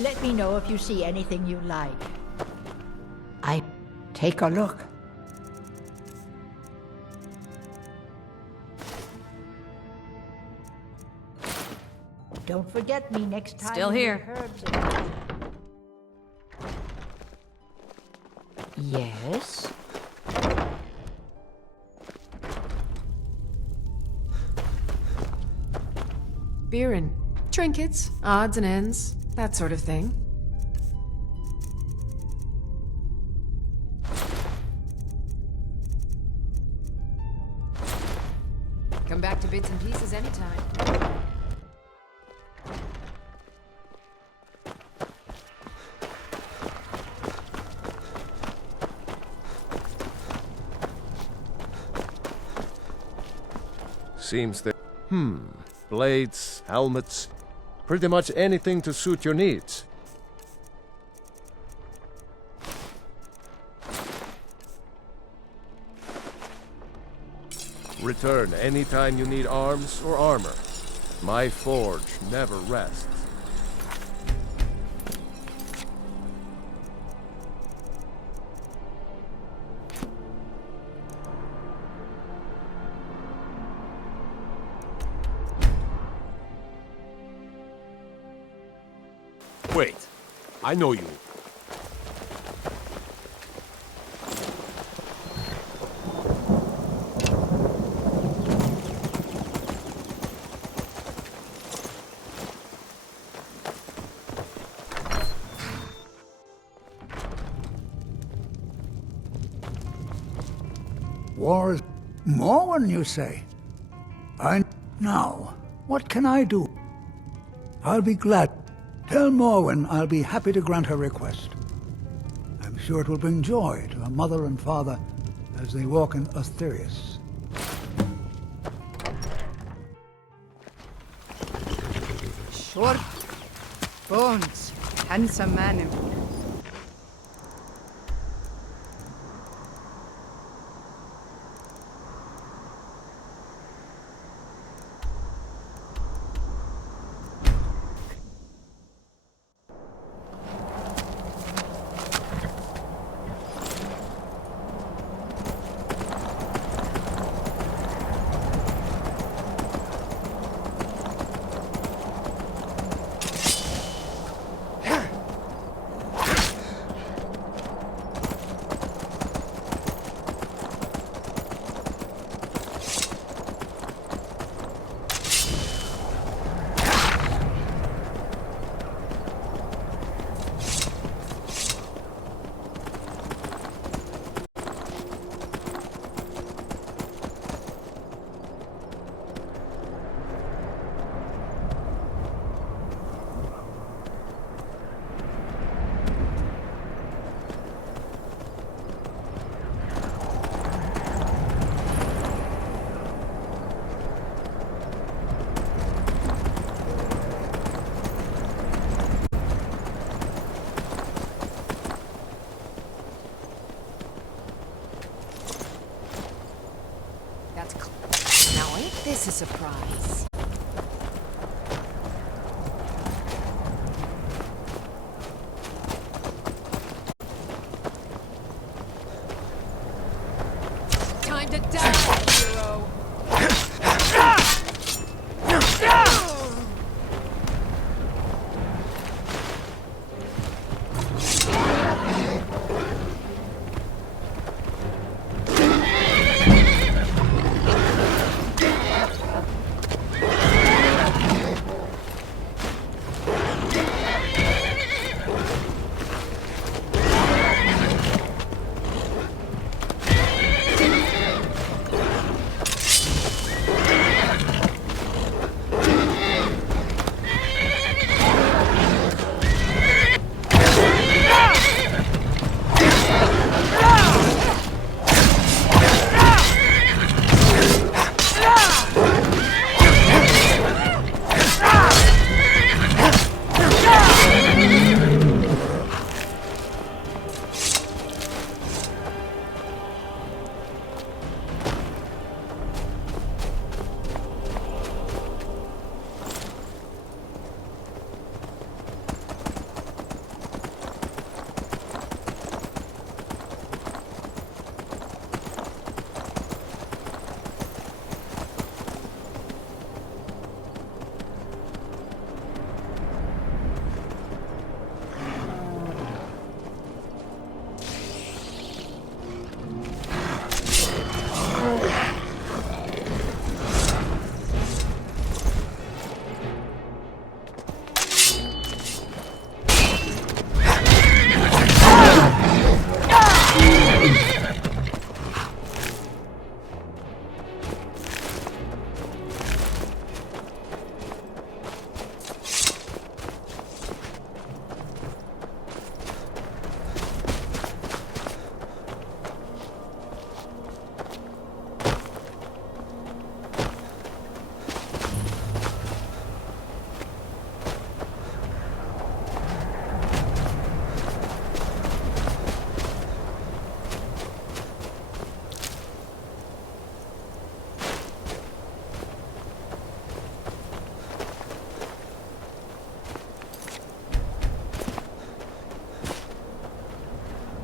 Let me know if you see anything you like. Take a look. Don't forget me next time. Still you here. need herbs and- Yes? Beer and trinkets, odds and ends, that sort of thing. Come back to bits and pieces anytime. Seems that... Blades, helmets, pretty much anything to suit your needs. Return anytime you need arms or armor. My forge never rests. Wait, I know you. War is... Morwen, you say? Now, what can I do? I'll be glad. Tell Morwen I'll be happy to grant her request. I'm sure it will bring joy to her mother and father as they walk in Asterius. Short bones, handsome man. Now ain't this a surprise? Time to die, hero!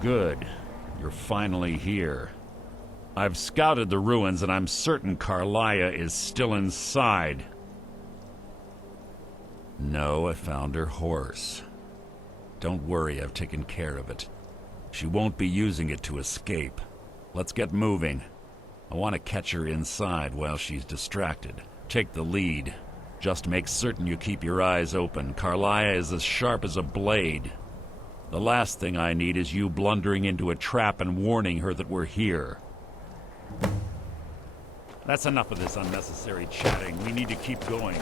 Good. You're finally here. I've scouted the ruins and I'm certain Carlia is still inside. No, I found her horse. Don't worry, I've taken care of it. She won't be using it to escape. Let's get moving. I want to catch her inside while she's distracted. Take the lead. Just make certain you keep your eyes open. Carlia is as sharp as a blade. The last thing I need is you blundering into a trap and warning her that we're here. That's enough of this unnecessary chatting. We need to keep going.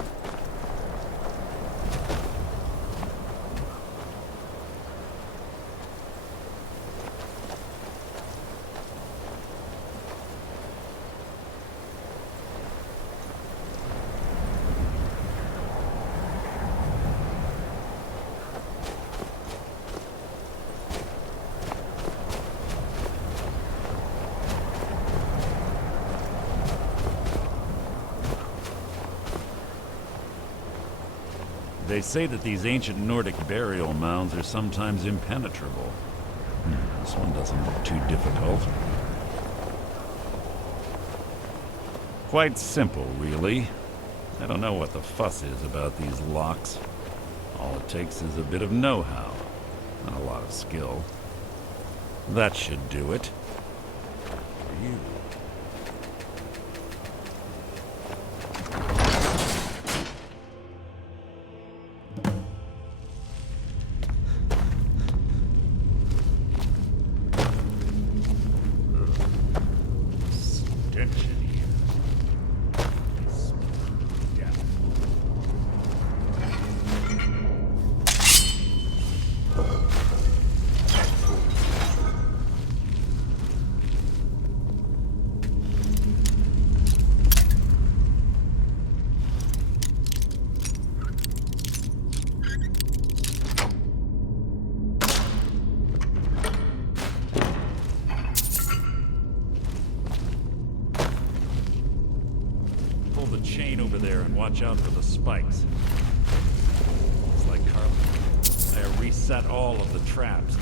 They say that these ancient Nordic burial mounds are sometimes impenetrable. This one doesn't look too difficult. Quite simple, really. I don't know what the fuss is about these locks. All it takes is a bit of know-how, and a lot of skill. That should do it. For you. Watch out for the spikes. It's like Carla. I reset all of the traps.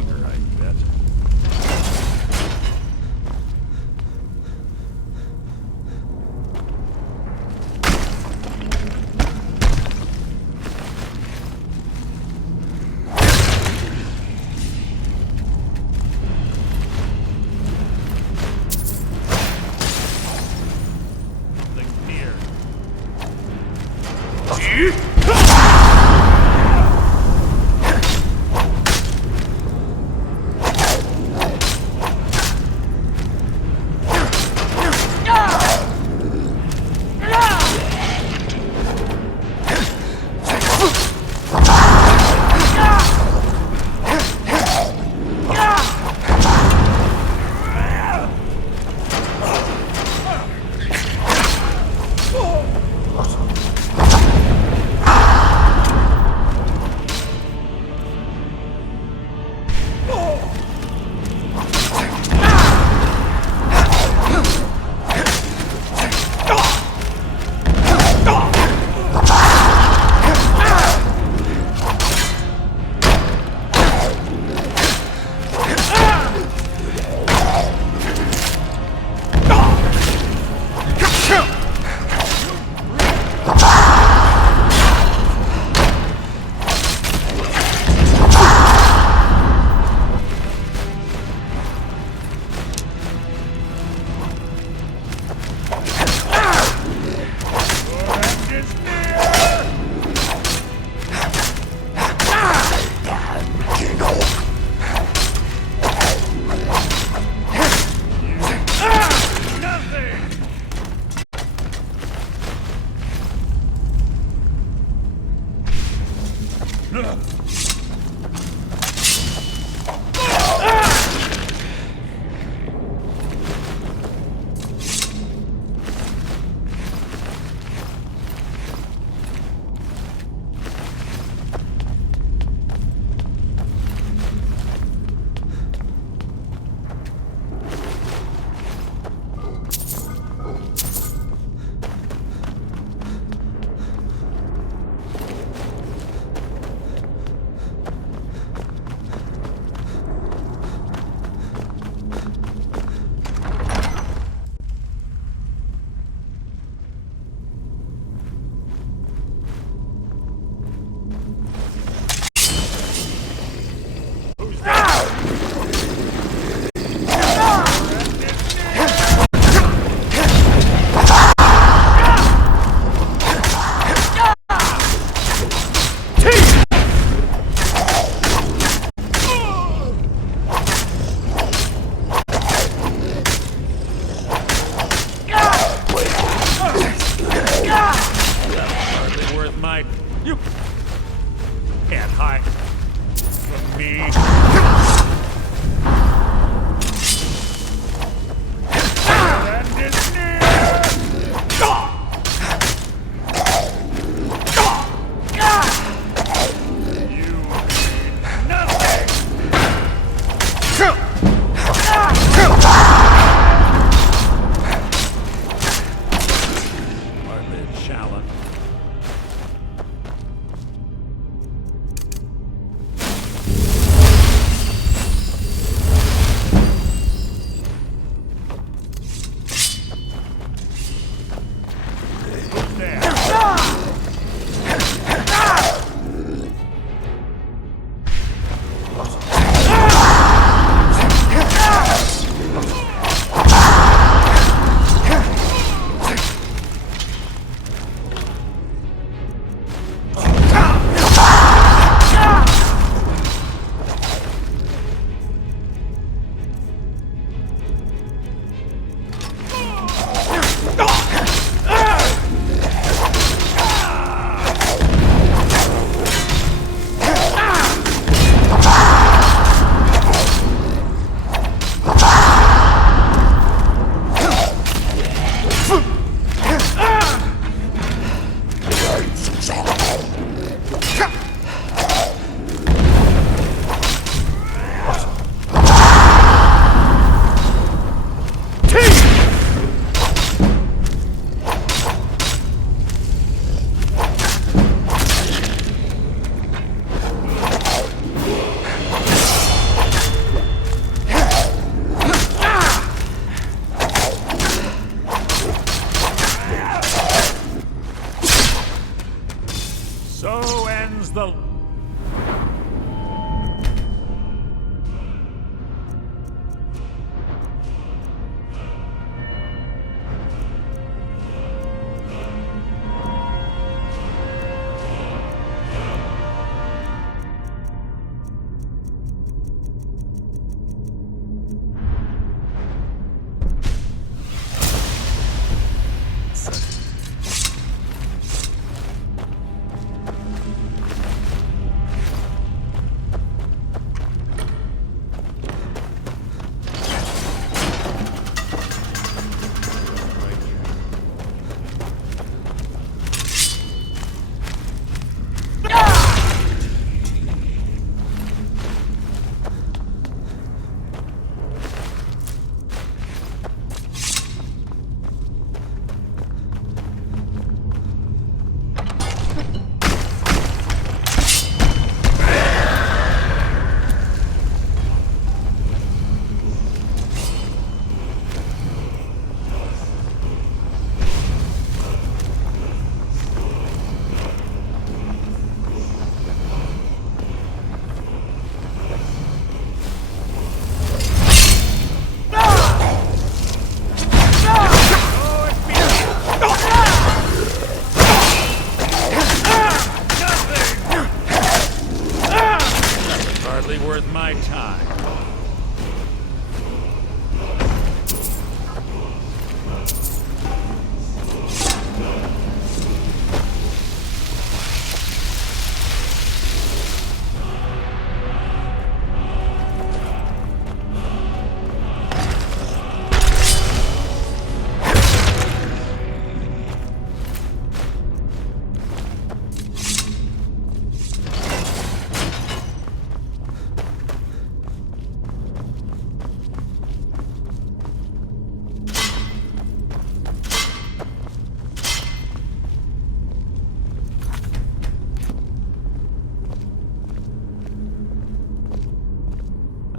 longer, I bet.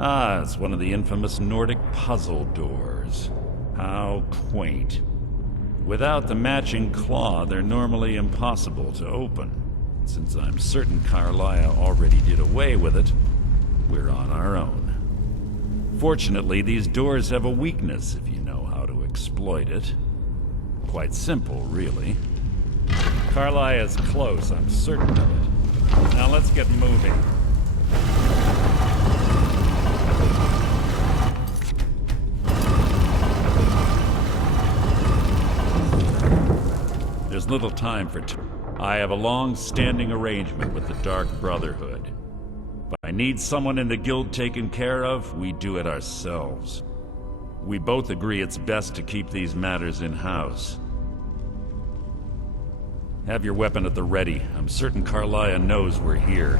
Ah, it's one of the infamous Nordic puzzle doors. How quaint. Without the matching claw, they're normally impossible to open. Since I'm certain Carlia already did away with it, we're on our own. Fortunately, these doors have a weakness if you know how to exploit it. Quite simple, really. Carlia is close, I'm certain of it. Now let's get moving. There's little time for I have a long-standing arrangement with the Dark Brotherhood. If I need someone in the guild taken care of, we do it ourselves. We both agree it's best to keep these matters in-house. Have your weapon at the ready. I'm certain Carlia knows we're here.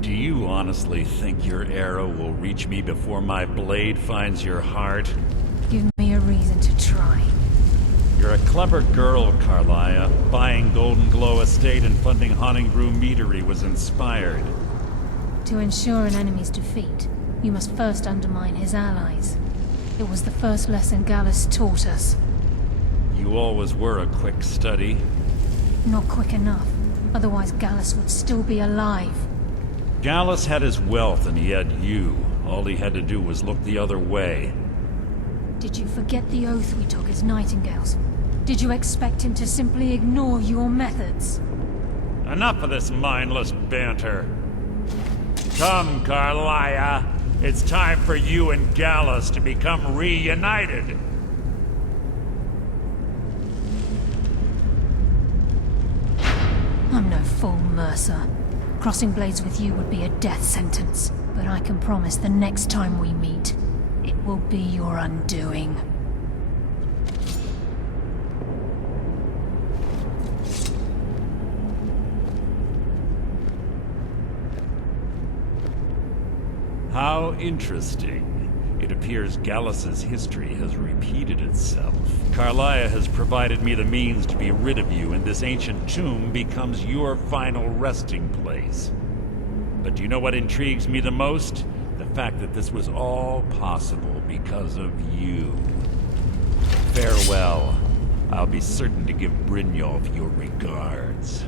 Do you honestly think your arrow will reach me before my blade finds your heart? Give me a reason to try. You're a clever girl, Carlia. Buying Golden Glow Estate and funding Honningbrew Meadery was inspired. To ensure an enemy's defeat, you must first undermine his allies. It was the first lesson Gallus taught us. You always were a quick study. Not quick enough. Otherwise Gallus would still be alive. Gallus had his wealth and he had you. All he had to do was look the other way. Did you forget the oath we took as Nightingales? Did you expect him to simply ignore your methods? Enough of this mindless banter. Come, Carlia. It's time for you and Gallus to become reunited. I'm no fool, Mercer. Crossing blades with you would be a death sentence, but I can promise the next time we meet, it will be your undoing. How interesting. It appears Gallus's history has repeated itself. Carlia has provided me the means to be rid of you, and this ancient tomb becomes your final resting place. But do you know what intrigues me the most? The fact that this was all possible because of you. Farewell. I'll be certain to give Brynjolf your regards.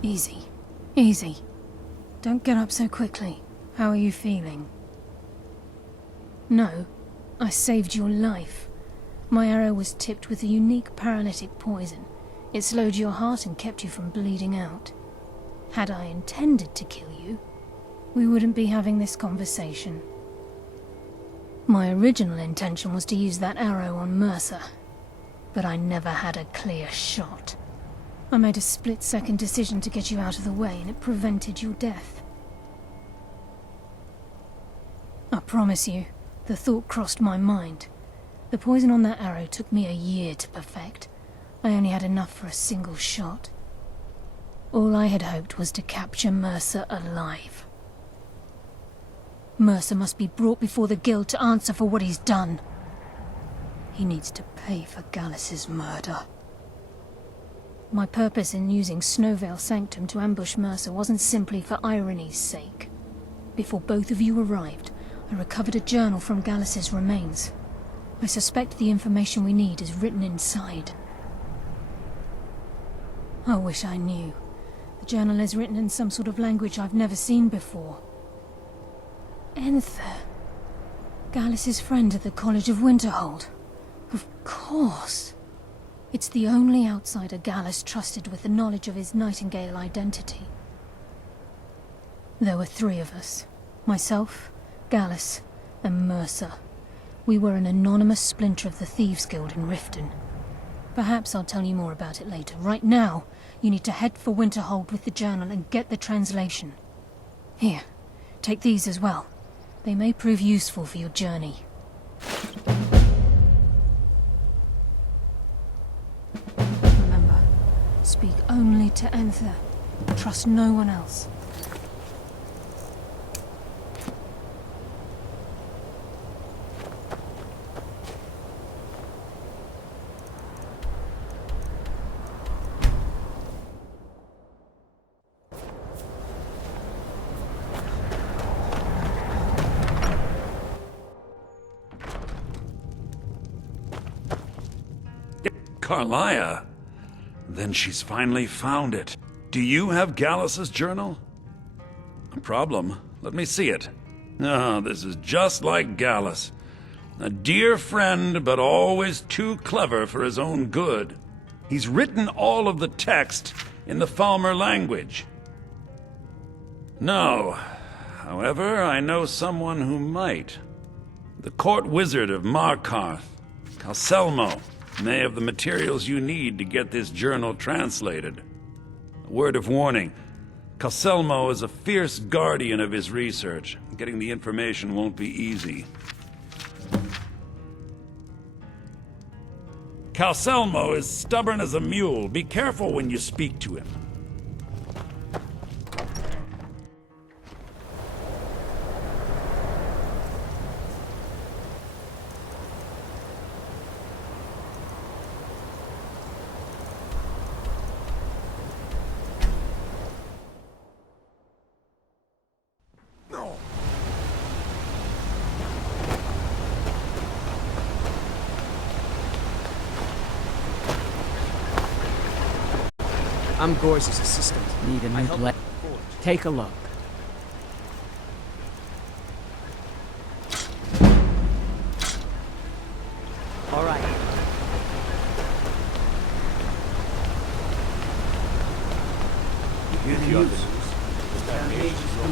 Easy. Easy. Don't get up so quickly. How are you feeling? No. I saved your life. My arrow was tipped with a unique paralytic poison. It slowed your heart and kept you from bleeding out. Had I intended to kill you, we wouldn't be having this conversation. My original intention was to use that arrow on Mercer, but I never had a clear shot. I made a split-second decision to get you out of the way, and it prevented your death. I promise you, the thought crossed my mind. The poison on that arrow took me a year to perfect. I only had enough for a single shot. All I had hoped was to capture Mercer alive. Mercer must be brought before the guild to answer for what he's done. He needs to pay for Gallus's murder. My purpose in using Snowvale Sanctum to ambush Mercer wasn't simply for irony's sake. Before both of you arrived, I recovered a journal from Gallus's remains. I suspect the information we need is written inside. I wish I knew. The journal is written in some sort of language I've never seen before. Enther. Gallus's friend at the College of Winterhold. Of course. It's the only outsider Gallus trusted with the knowledge of his Nightingale identity. There were 3 of us. Myself, Gallus, and Mercer. We were an anonymous splinter of the Thieves' Guild in Riften. Perhaps I'll tell you more about it later. Right now, you need to head for Winterhold with the journal and get the translation. Here, take these as well. They may prove useful for your journey. Remember, speak only to Enther. Trust no one else. Carlia? Then she's finally found it. Do you have Gallus's journal? A problem. Let me see it. Ah, this is just like Gallus. A dear friend, but always too clever for his own good. He's written all of the text in the Falmer language. No. However, I know someone who might. The court wizard of Markarth, Calselmo, may have the materials you need to get this journal translated. A word of warning. Calselmo is a fierce guardian of his research. Getting the information won't be easy. Calselmo is stubborn as a mule. Be careful when you speak to him. I'm Gorse's assistant. Need a new blade. Take a look. All right. You hear the other news? That mage is your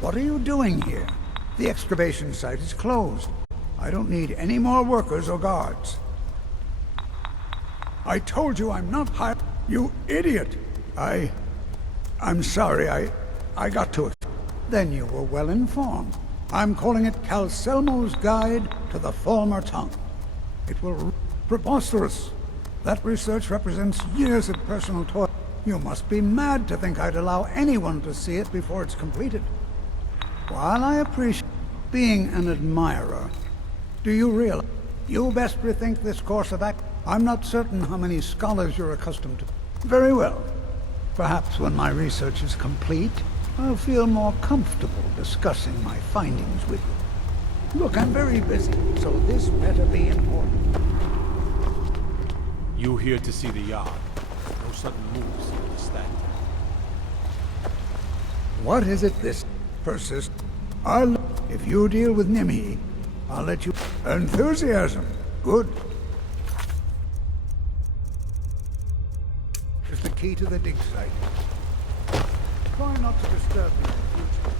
What are you doing here? The excavation site is closed. I don't need any more workers or guards. I told you I'm not hired. You idiot! I'm sorry, I got to it. Then you were well informed. I'm calling it Calselmo's Guide to the Falmer Tongue. It will... preposterous. That research represents years of personal toil. You must be mad to think I'd allow anyone to see it before it's completed. While I appreciate being an admirer, do you realize you best rethink this course of action? I'm not certain how many scholars you're accustomed to. Very well. Perhaps when my research is complete, I'll feel more comfortable discussing my findings with you. Look, I'm very busy, so this better be important. You here to see the yard. No sudden moves, understand? What is it this persist? If you deal with Nimhi, I'll let you... Enthusiasm. Good. Is the key to the dig site. Try not to disturb me in the future.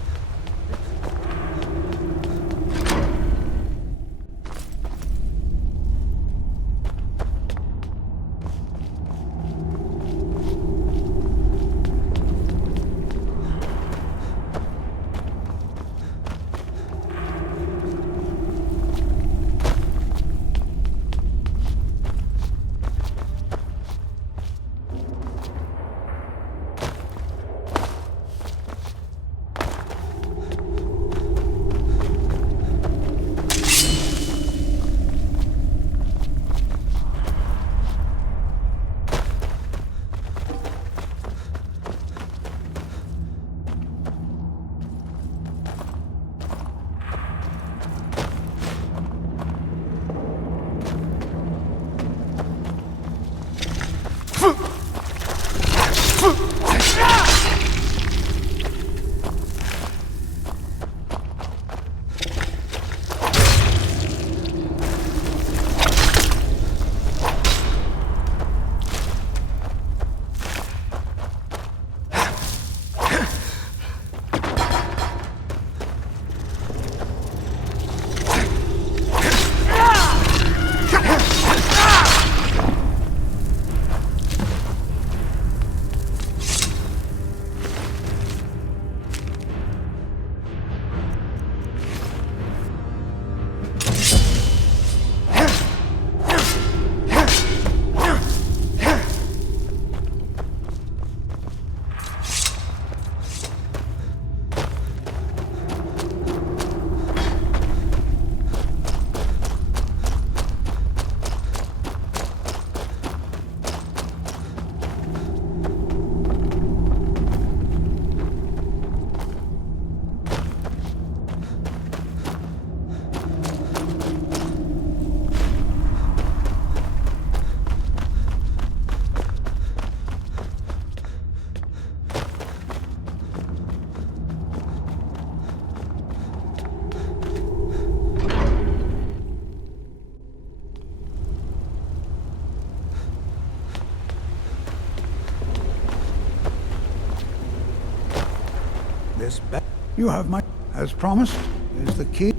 this back. You have my... As promised, is the key.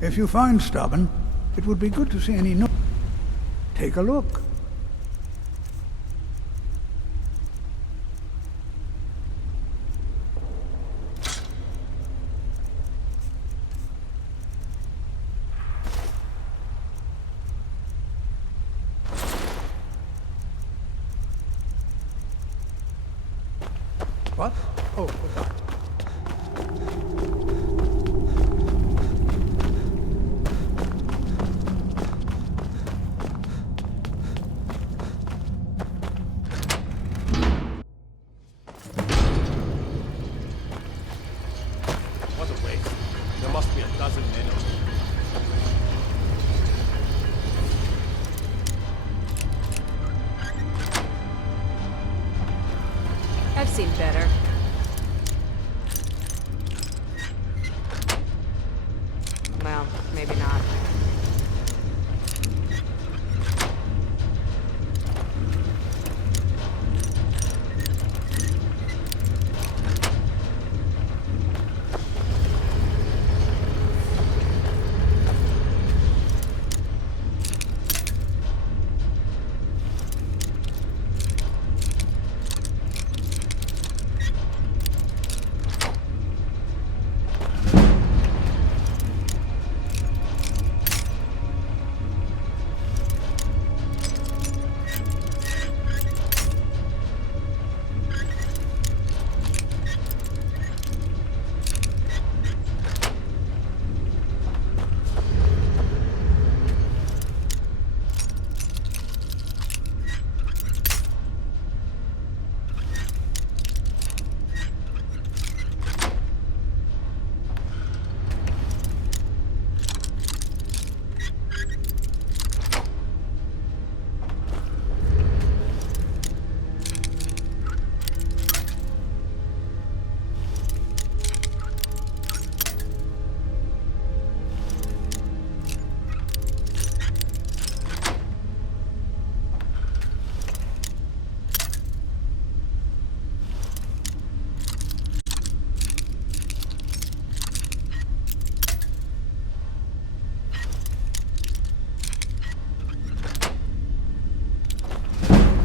If you find stubborn, it would be good to see any note. Take a look. What? Oh, okay. What a waste. There must be a dozen men over here. I've seen better. Well, maybe not.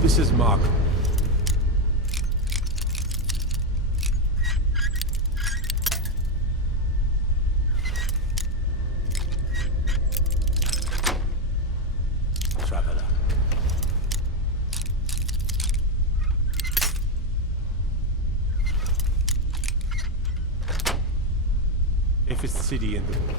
This is Mark. Traveler. Safest city in the world.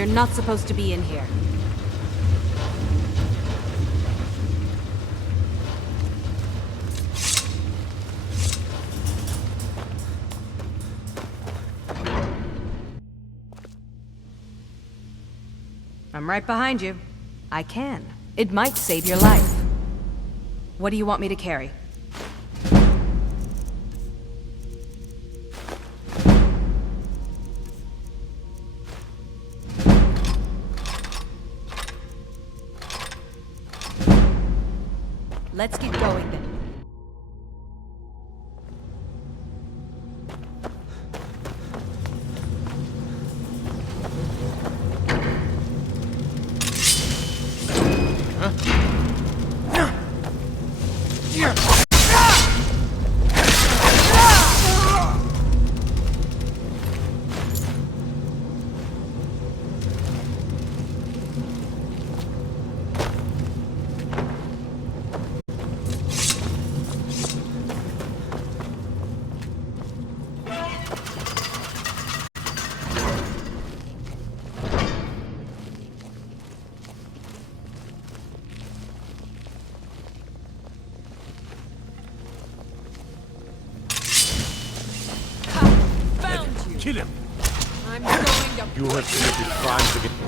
You're not supposed to be in here. I'm right behind you. I can. It might save your life. What do you want me to carry? Let's get going then. Kill him! I'm going to... You have committed crimes against...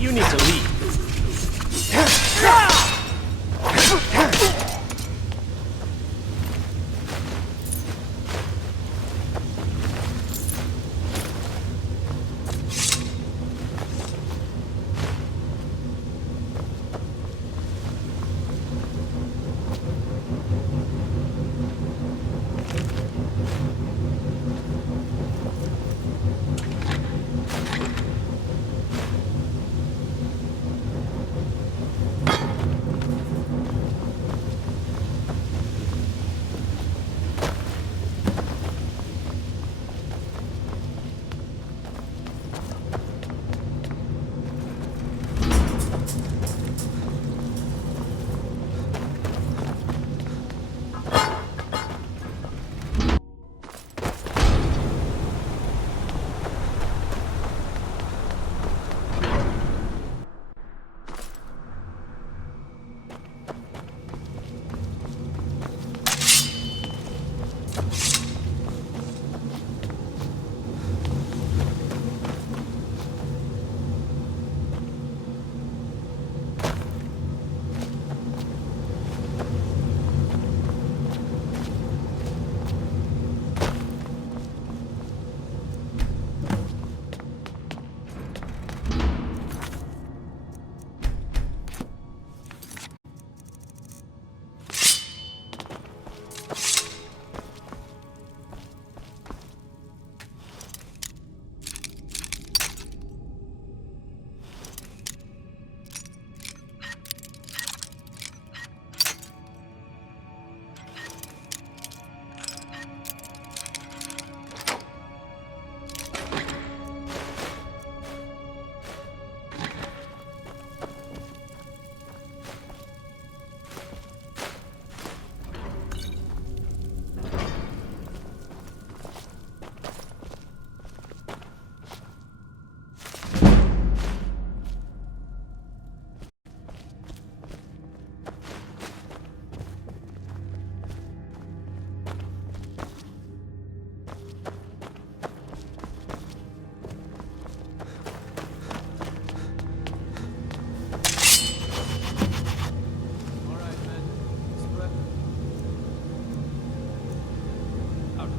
You need to leave.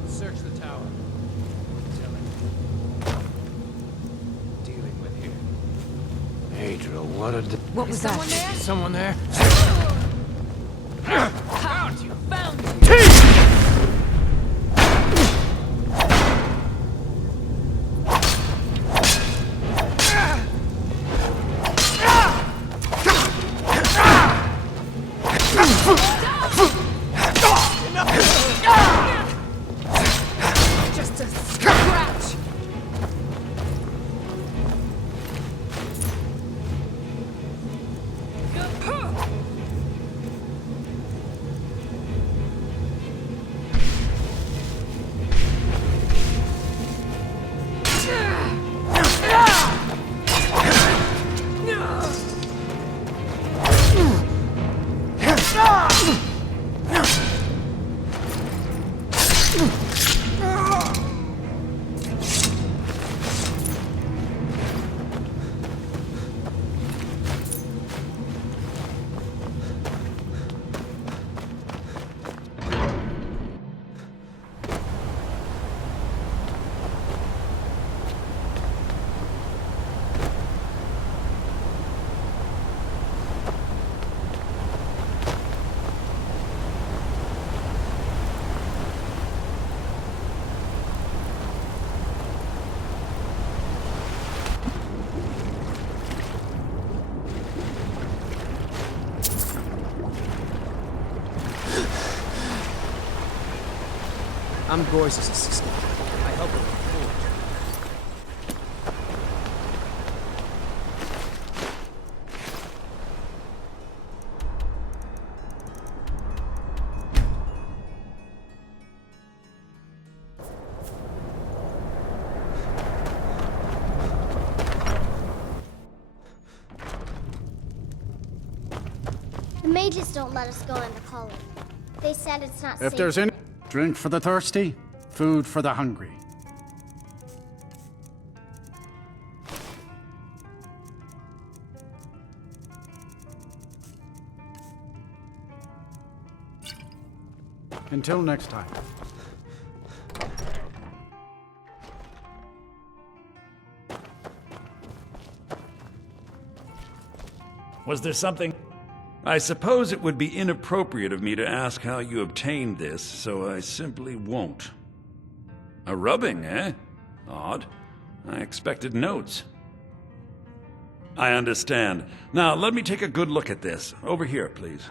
Search the tower. Dealing with here. Adriel, what a... What was that? Someone there? Found you! Found you! Just a scratch! I'm Goyce's assistant. I help him with forge. The mages don't let us go in the colony. They said it's not safe. If there's any drink for the thirsty, food for the hungry. Until next time. Was there something? I suppose it would be inappropriate of me to ask how you obtained this, so I simply won't. A rubbing, eh? Odd. I expected notes. I understand. Now, let me take a good look at this. Over here, please.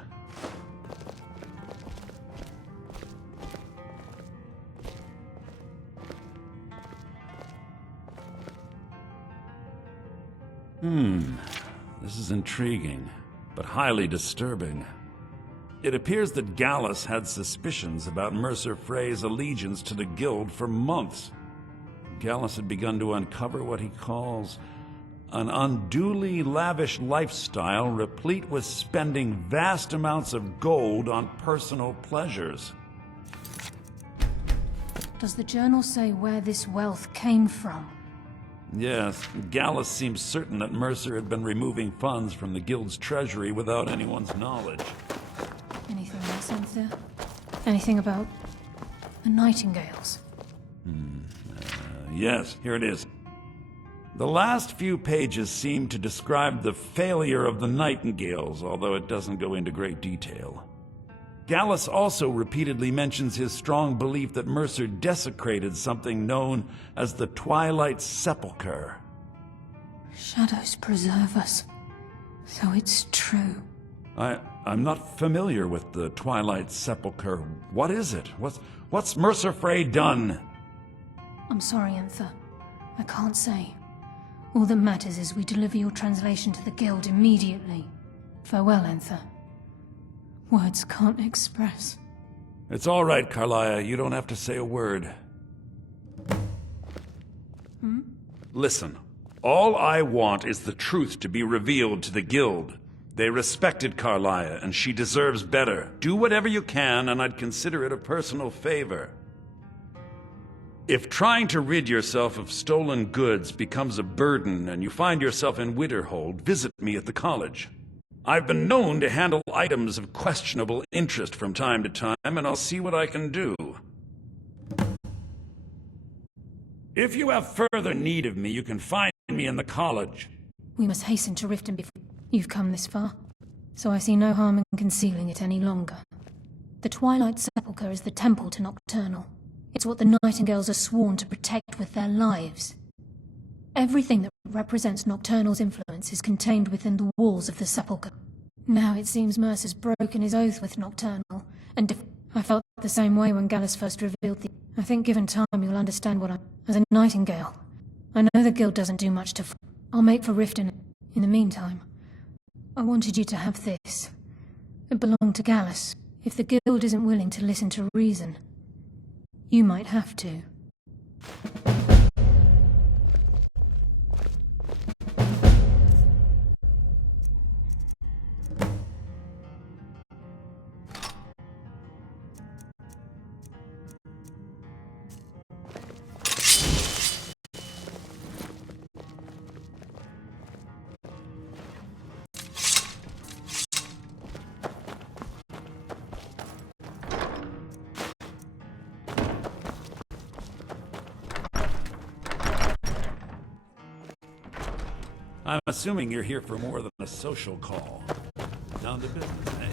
This is intriguing, but highly disturbing. It appears that Gallus had suspicions about Mercer Frey's allegiance to the Guild for months. Gallus had begun to uncover what he calls an unduly lavish lifestyle replete with spending vast amounts of gold on personal pleasures. Does the journal say where this wealth came from? Yes, Gallus seems certain that Mercer had been removing funds from the Guild's treasury without anyone's knowledge. Anything else, Anthea? Anything about the Nightingales? Yes, here it is. The last few pages seem to describe the failure of the Nightingales, although it doesn't go into great detail. Gallus also repeatedly mentions his strong belief that Mercer desecrated something known as the Twilight Sepulchre. Shadows preserve us. So it's true. I'm not familiar with the Twilight Sepulchre. What is it? What's Mercer Frey done? I'm sorry, Anther. I can't say. All that matters is we deliver your translation to the Guild immediately. Farewell, Anther. Words can't express. It's all right, Carlia. You don't have to say a word. Listen, all I want is the truth to be revealed to the Guild. They respected Carlia, and she deserves better. Do whatever you can, and I'd consider it a personal favor. If trying to rid yourself of stolen goods becomes a burden and you find yourself in Winterhold, visit me at the college. I've been known to handle items of questionable interest from time to time, and I'll see what I can do. If you have further need of me, you can find me in the college. We must hasten to Riften before you've come this far, so I see no harm in concealing it any longer. The Twilight Sepulchre is the temple to Nocturnal. It's what the Nightingales are sworn to protect with their lives. Everything that represents Nocturnal's influence is contained within the walls of the Sepulchre. Now it seems Mercer's broken his oath with Nocturnal, and I felt the same way when Gallus first revealed the... I think given time you'll understand what as a Nightingale. I know the Guild doesn't do much to... I'll make for Riften. In the meantime, I wanted you to have this. It belonged to Gallus. If the Guild isn't willing to listen to reason, you might have to. I'm assuming you're here for more than a social call. Down to business, eh?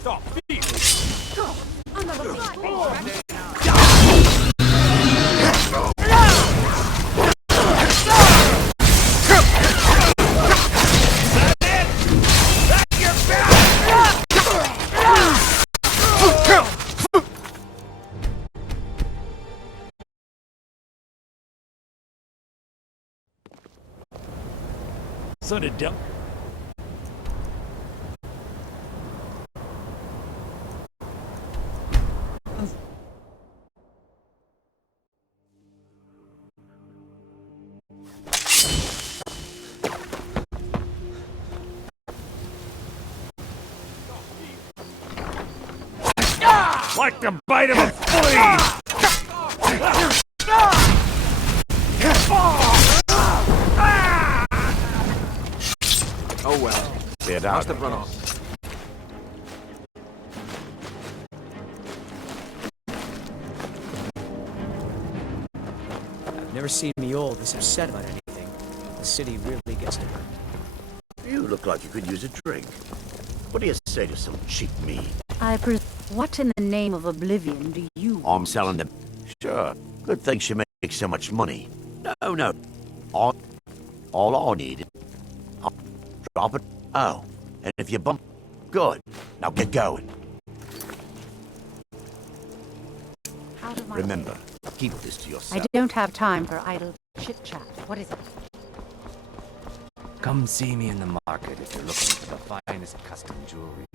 Stop! unedited. Like the bite of a flea! Oh well. Get Must out. have run off. I've never seen Mule this upset about anything. The city really gets to her. You look like you could use a drink. What do you say to some cheap mead? What in the name of oblivion do you... I'm selling them. Sure. Good thing she makes so much money. No. All I need is... I'll drop it. Oh. And if you bump... Good. Now get going. Out of my Remember, keep this to yourself. I don't have time for idle chit-chat. What is it? Come see me in the market if you're looking for the finest custom jewelry.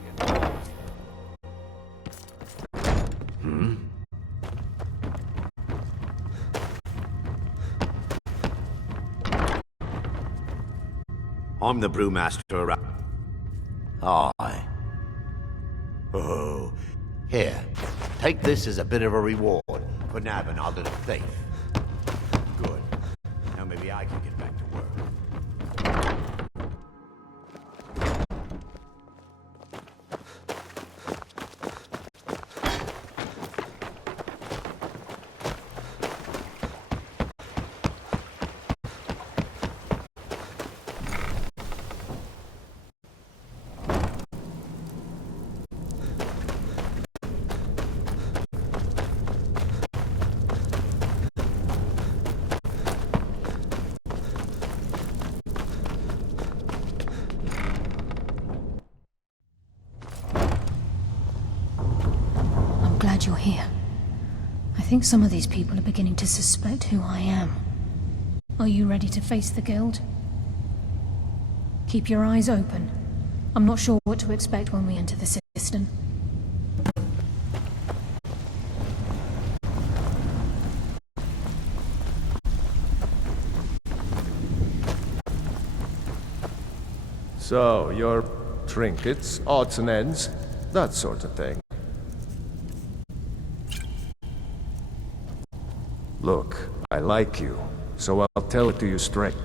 I'm the brewmaster around. Aye. Oh. Here. Take this as a bit of a reward for nabbing our little thief. Good. Now maybe I can get back to work. I'm glad you're here. I think some of these people are beginning to suspect who I am. Are you ready to face the guild? Keep your eyes open. I'm not sure what to expect when we enter the cistern. So, your trinkets, odds and ends, that sort of thing. Look, I like you, so I'll tell it to you straight.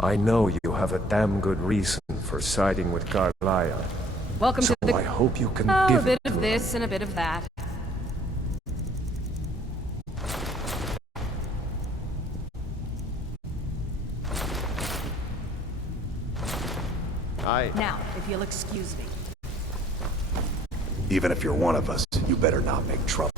I know you have a damn good reason for siding with Carlisle. Welcome so to the... I hope you can Oh, give a bit it of to this and a bit of that. Now, if you'll excuse me. Even if you're one of us, you better not make trouble.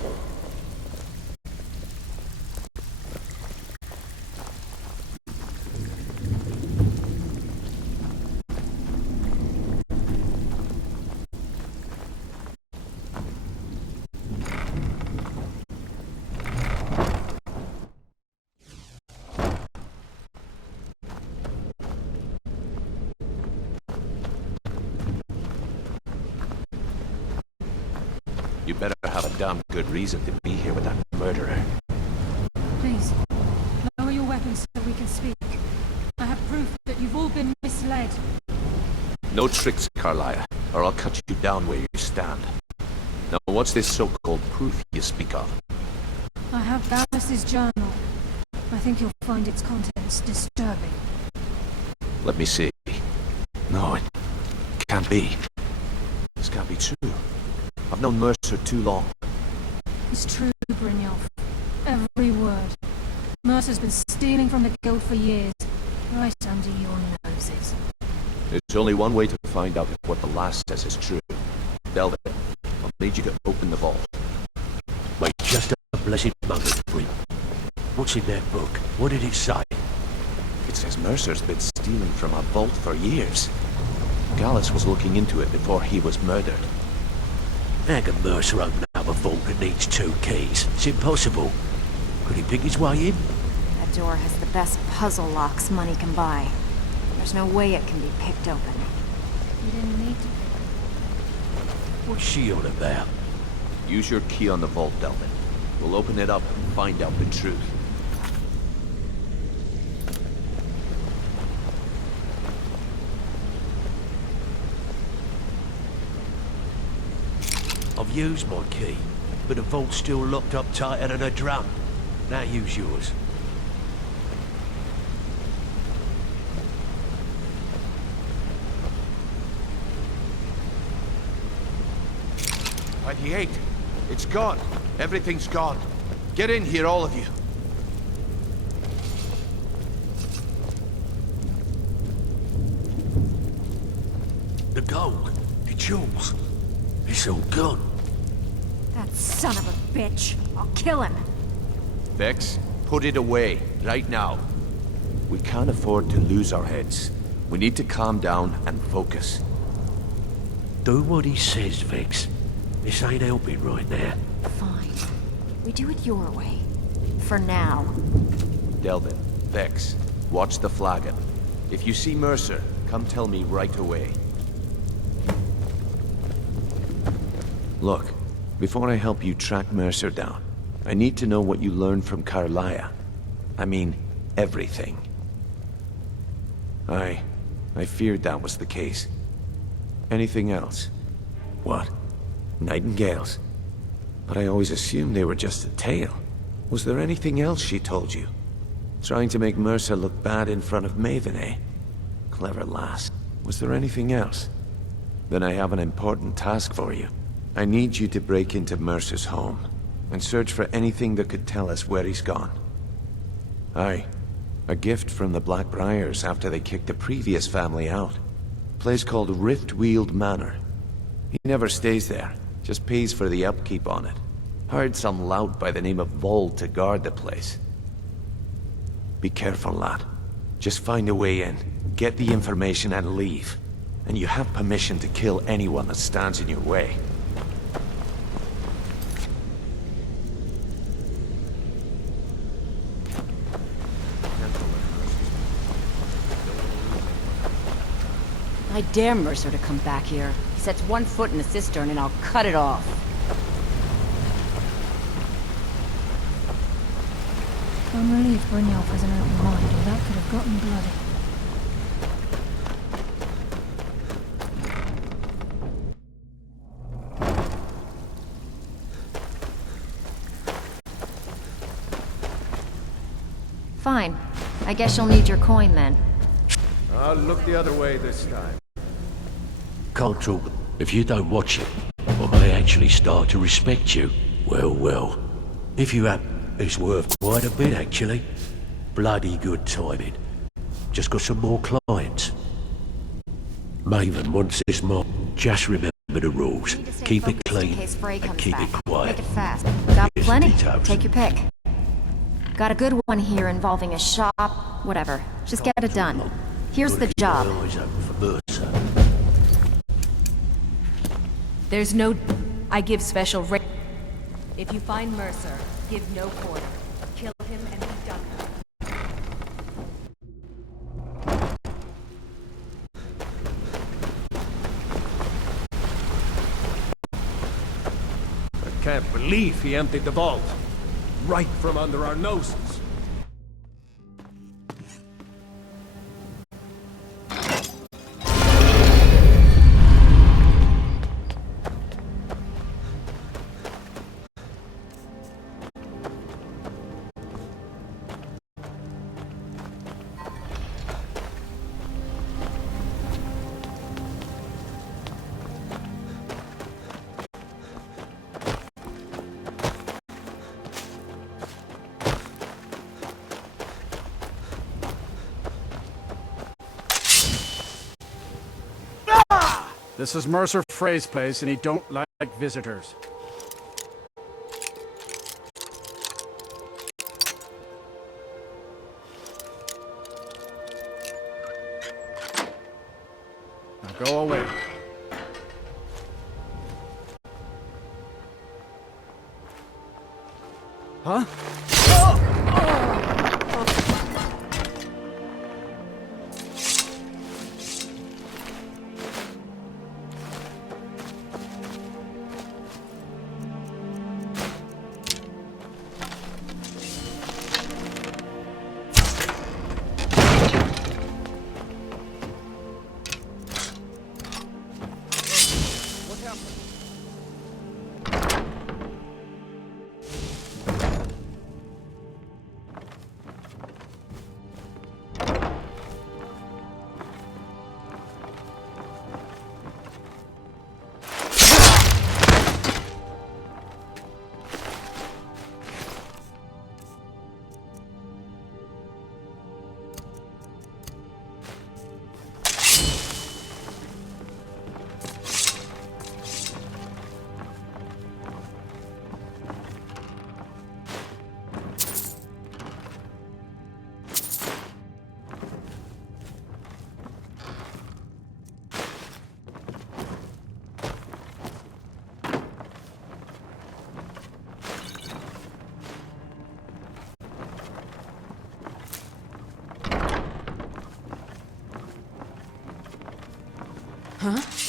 You better have a damn good reason to be here with that murderer. Please, lower your weapons so we can speak. I have proof that you've all been misled. No tricks, Carlisle, or I'll cut you down where you stand. Now, what's this so-called proof you speak of? I have Dallas's journal. I think you'll find its contents disturbing. Let me see. No, it can't be. This can't be true. I've known Mercer too long. It's true, Brynjolf. Every word. Mercer's been stealing from the guild for years, right under your noses. There's only one way to find out if what the last says is true. Delvin, I'll need you to open the vault. Wait just a blessed moment, Bryn. What's in that book? What did it say? It says Mercer's been stealing from a vault for years. Gallus was looking into it before he was murdered. How can Mercer open up a vault that needs 2 keys? It's impossible. Could he pick his way in? That door has the best puzzle locks money can buy. There's no way it can be picked open. You didn't need to. What's she on about? Use your key on the vault, Delvin. We'll open it up and find out the truth. I've used my key, but the vault's still locked up tighter than a drum. Now use yours. By the 8. It's gone. Everything's gone. Get in here, all of you. The gold, the jewels, it's all gone. That son of a bitch! I'll kill him! Vex, put it away, right now. We can't afford to lose our heads. We need to calm down and focus. Do what he says, Vex. This ain't helping right now. Fine. We do it your way. For now. Delvin, Vex, watch the flagon. If you see Mercer, come tell me right away. Look, before I help you track Mercer down, I need to know what you learned from Carlia. I mean, everything. I feared that was the case. Anything else? What? Nightingales? But I always assumed they were just a tale. Was there anything else she told you? Trying to make Mercer look bad in front of Maven, eh? Clever lass. Was there anything else? Then I have an important task for you. I need you to break into Mercer's home and search for anything that could tell us where he's gone. Aye, a gift from the Blackbriars after they kicked the previous family out. Place called Riftweald Manor. He never stays there, just pays for the upkeep on it. Hired some lout by the name of Vold to guard the place. Be careful, lad. Just find a way in, get the information and leave. And you have permission to kill anyone that stands in your way. I dare Mercer to come back here. He sets one foot in the cistern and I'll cut it off. I'm relieved Brynjolf has an open mind, or that could have gotten bloody. Fine. I guess you'll need your coin then. I'll look the other way this time. Can't talk. If you don't watch it, I may actually start to respect you. Well. If you have, it's worth quite a bit, actually. Bloody good timing. Just got some more clients. Maven wants this mob. Just remember the rules. Keep it clean and keep it quiet. Make it fast. Got Here's plenty. the details. Take your pick. Got a good one here involving a shop. Whatever. Just get it done. Here's the job. Eyes open for Mercer. There's no... I give special ra... If you find Mercer, give no quarter. Kill him and be done with it. I can't believe he emptied the vault. Right from under our noses. This is Mercer Frey's place, and he don't like visitors. Now go away. Huh? Huh?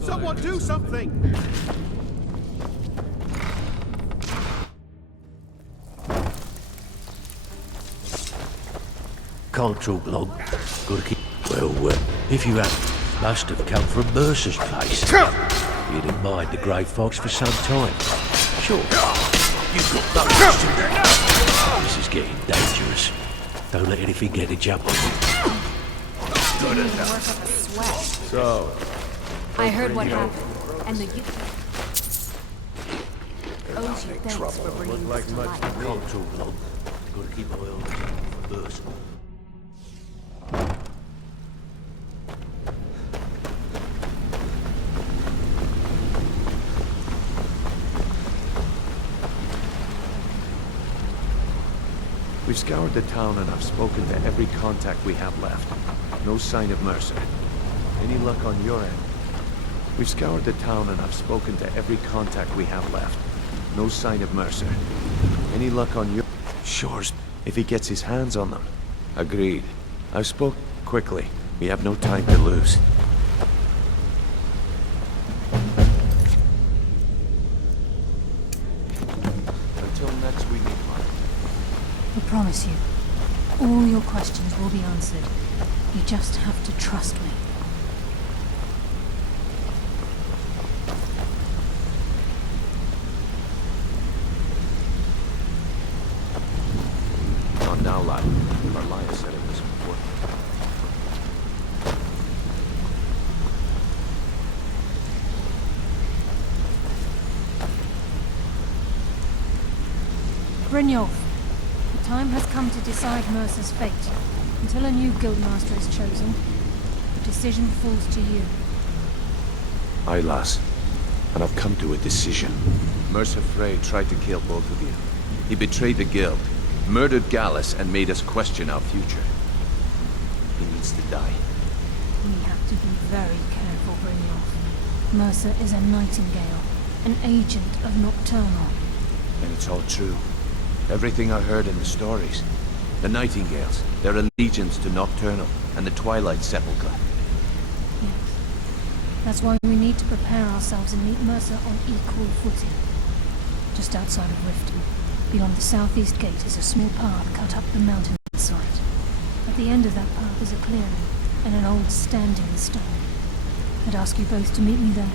Someone do something! Can't talk long. Gotta keep... Well, if you must have come from Mercer's place. You'd admired the Grey Fox for some time. Sure, you've got no choice to do. This is getting dangerous. Don't let anything get a jump on you. Didn't even work up a sweat. So... I heard what happened, and the youth owes you thanks for bringing this to life. Can't talk long. Gotta keep my eye on the Mercer. We've scoured the town and I've spoken to every contact we have left. No sign of Mercer. Any luck on your end? We've scoured the town and I've spoken to every contact we have left. No sign of Mercer. Any luck on your... Sure, if he gets his hands on them. Agreed. I've spoke quickly. We have no time to lose. promise you, all your questions will be answered. You just have to trust me. Not now, lad. Carlia said it was important. Brynjolf, the time has come to decide Mercer's fate. Until a new guildmaster is chosen, the decision falls to you. Aye, lass. And I've come to a decision. Mercer Frey tried to kill both of you. He betrayed the guild, murdered Gallus, and made us question our future. He needs to die. We have to be very careful, Brynjolf. Mercer is a nightingale, an agent of Nocturnal. And it's all true. Everything I heard in the stories. The Nightingales, their allegiance to Nocturnal, and the Twilight Sepulchre. Yes. That's why we need to prepare ourselves and meet Mercer on equal footing. Just outside of Riften, beyond the southeast gate, is a small path cut up the mountainside. At the end of that path is a clearing, and an old standing stone. I'd ask you both to meet me there.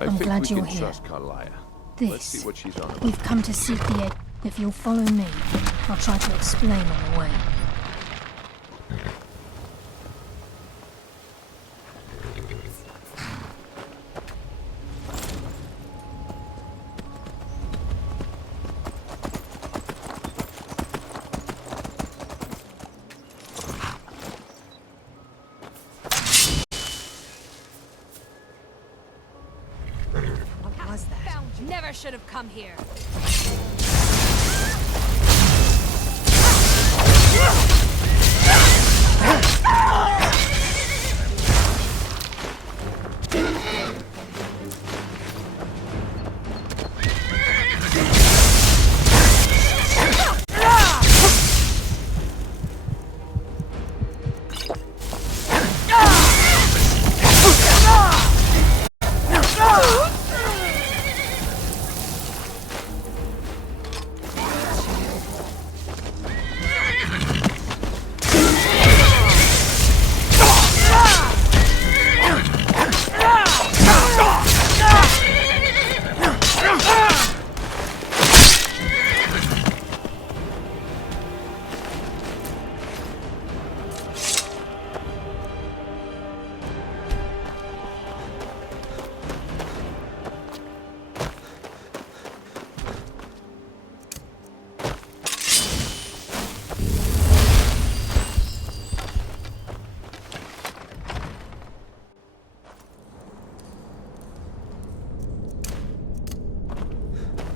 I'm glad you're here. This, we've come to seek the aid. If you'll follow me, I'll try to explain on the way. What was that? Never should have come here.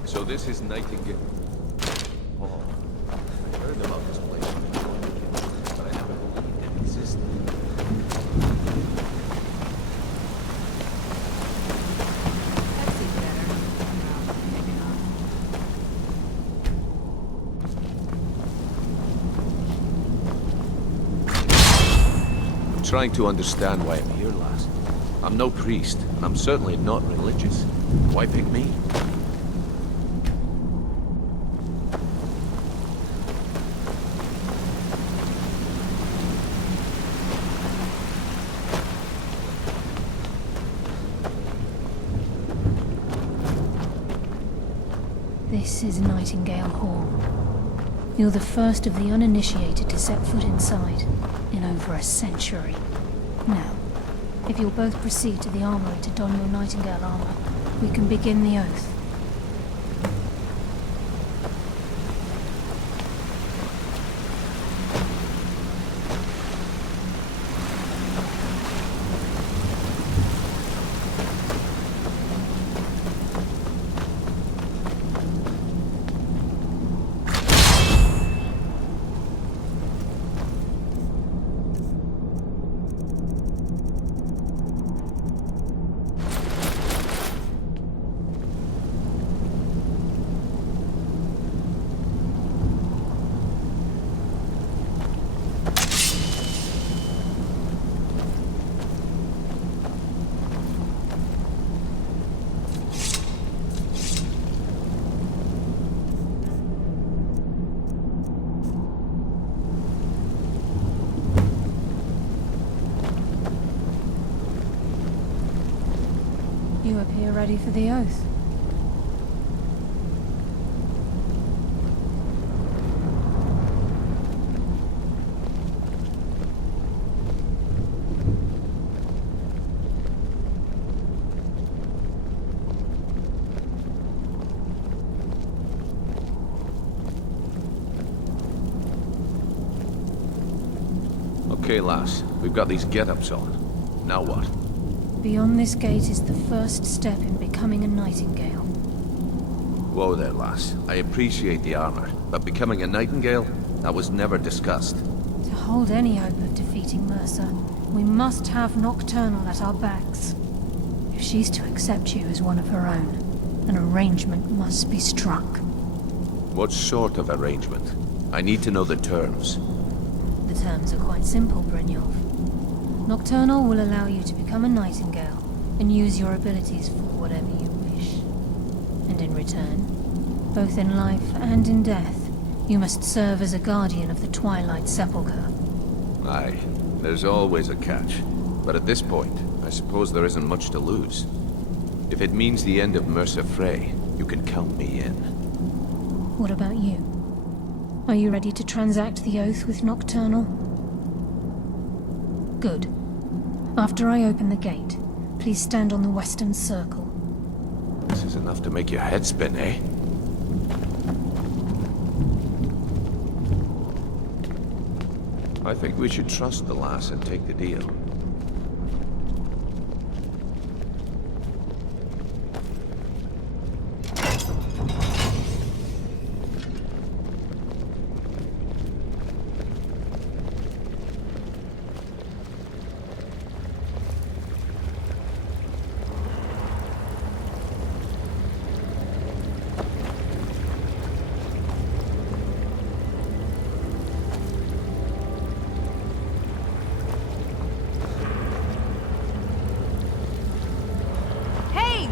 So this is Nightingale. Oh, I heard about this place, but I never believed it existed. I'm trying to understand why I'm here, lass. I'm no priest, and I'm certainly not religious. Why pick me? This is Nightingale Hall. You're the first of the uninitiated to set foot inside in over a century. Now, if you'll both proceed to the armory to don your Nightingale armor, we can begin the oath. You appear ready for the oath. Okay, lass. We've got these get-ups on. Now what? Beyond this gate is the first step in becoming a Nightingale. Whoa there, lass. I appreciate the armor, but becoming a Nightingale? That was never discussed. To hold any hope of defeating Mercer, we must have Nocturnal at our backs. If she's to accept you as one of her own, an arrangement must be struck. What sort of arrangement? I need to know the terms. The terms are quite simple, Brynjolf. Nocturnal will allow you to become a Nightingale and use your abilities for whatever you wish. And in return, both in life and in death, you must serve as a guardian of the Twilight Sepulchre. Aye, there's always a catch. But at this point, I suppose there isn't much to lose. If it means the end of Mercer Frey, you can count me in. What about you? Are you ready to transact the oath with Nocturnal? Good. After I open the gate, please stand on the western circle. This is enough to make your head spin, eh? I think we should trust the lass and take the deal.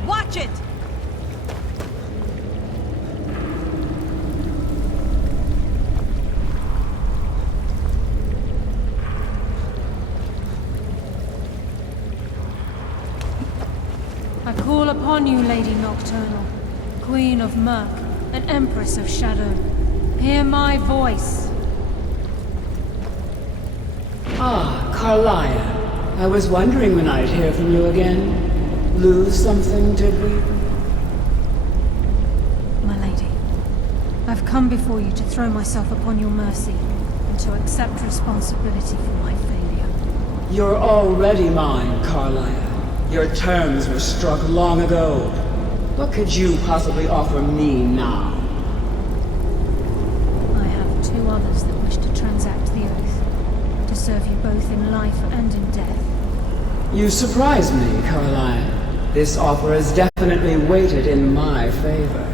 Watch it! I call upon you, Lady Nocturnal, Queen of Murk, and Empress of Shadow. Hear my voice. Ah, Carlia. I was wondering when I'd hear from you again. Lose something, did we? My lady, I've come before you to throw myself upon your mercy and to accept responsibility for my failure. You're already mine, Carlia. Your terms were struck long ago. What could you possibly offer me now? I have two others that wish to transact the oath, to serve you both in life and in death. You surprise me, Carlia. This offer is definitely weighted in my favor.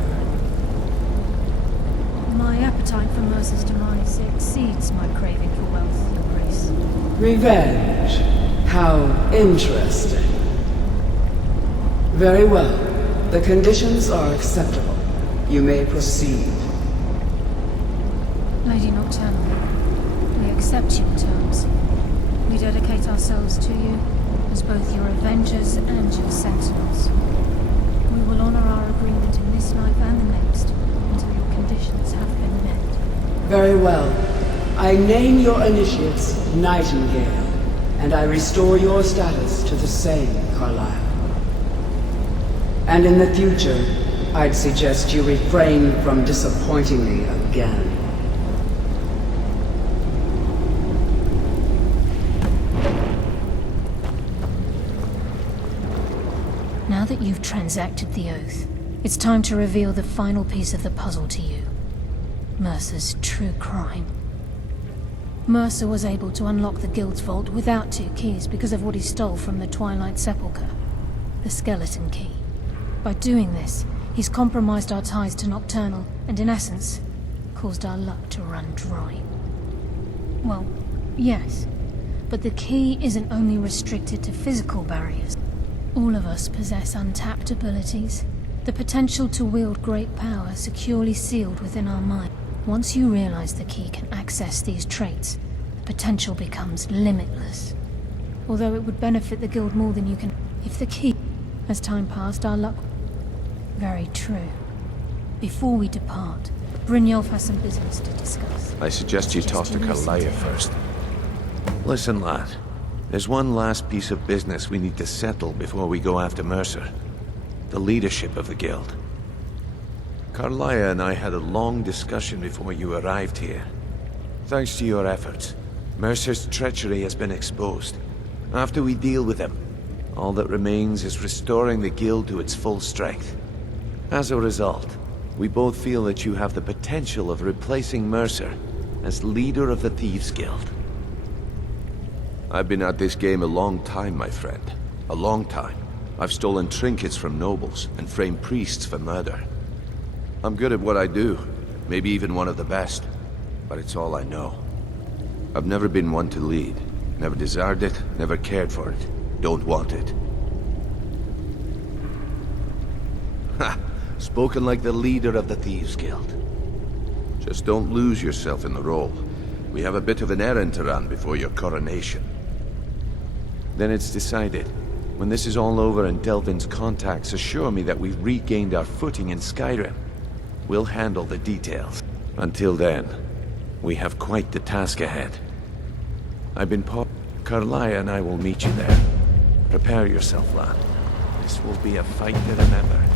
My appetite for Mercer's demise exceeds my craving for wealth, Your Grace. Revenge. How interesting. Very well. The conditions are acceptable. You may proceed. Lady Nocturnal, we accept your terms. We dedicate ourselves to you as both your avengers and your sentinels. We will honor our agreement in this life and the next until your conditions have been met. Very well. I name your initiates Nightingale, and I restore your status to the same, Carlisle. And in the future, I'd suggest you refrain from disappointing me again. Now that you've transacted the oath, it's time to reveal the final piece of the puzzle to you. Mercer's true crime. Mercer was able to unlock the Guild's vault without 2 keys because of what he stole from the Twilight Sepulchre. The skeleton key. By doing this, he's compromised our ties to Nocturnal, and in essence, caused our luck to run dry. Well, yes, but the key isn't only restricted to physical barriers. All of us possess untapped abilities, the potential to wield great power securely sealed within our mind. Once you realize the key can access these traits, the potential becomes limitless. Although it would benefit the Guild more than you can... If the key... As time passed, our luck... Very true. Before we depart, Brynjolf has some business to discuss. I suggest you talk to Carlia first. Listen, lad. There's one last piece of business we need to settle before we go after Mercer. The leadership of the Guild. Carlia and I had a long discussion before you arrived here. Thanks to your efforts, Mercer's treachery has been exposed. After we deal with him, all that remains is restoring the Guild to its full strength. As a result, we both feel that you have the potential of replacing Mercer as leader of the Thieves' Guild. I've been at this game a long time, my friend. A long time. I've stolen trinkets from nobles and framed priests for murder. I'm good at what I do, maybe even one of the best, but it's all I know. I've never been one to lead. Never desired it, never cared for it. Don't want it. Ha! Spoken like the leader of the Thieves' Guild. Just don't lose yourself in the role. We have a bit of an errand to run before your coronation. Then it's decided. When this is all over and Delvin's contacts assure me that we've regained our footing in Skyrim, we'll handle the details. Until then, we have quite the task ahead. I've been Karlaya and I will meet you there. Prepare yourself, lad. This will be a fight to remember.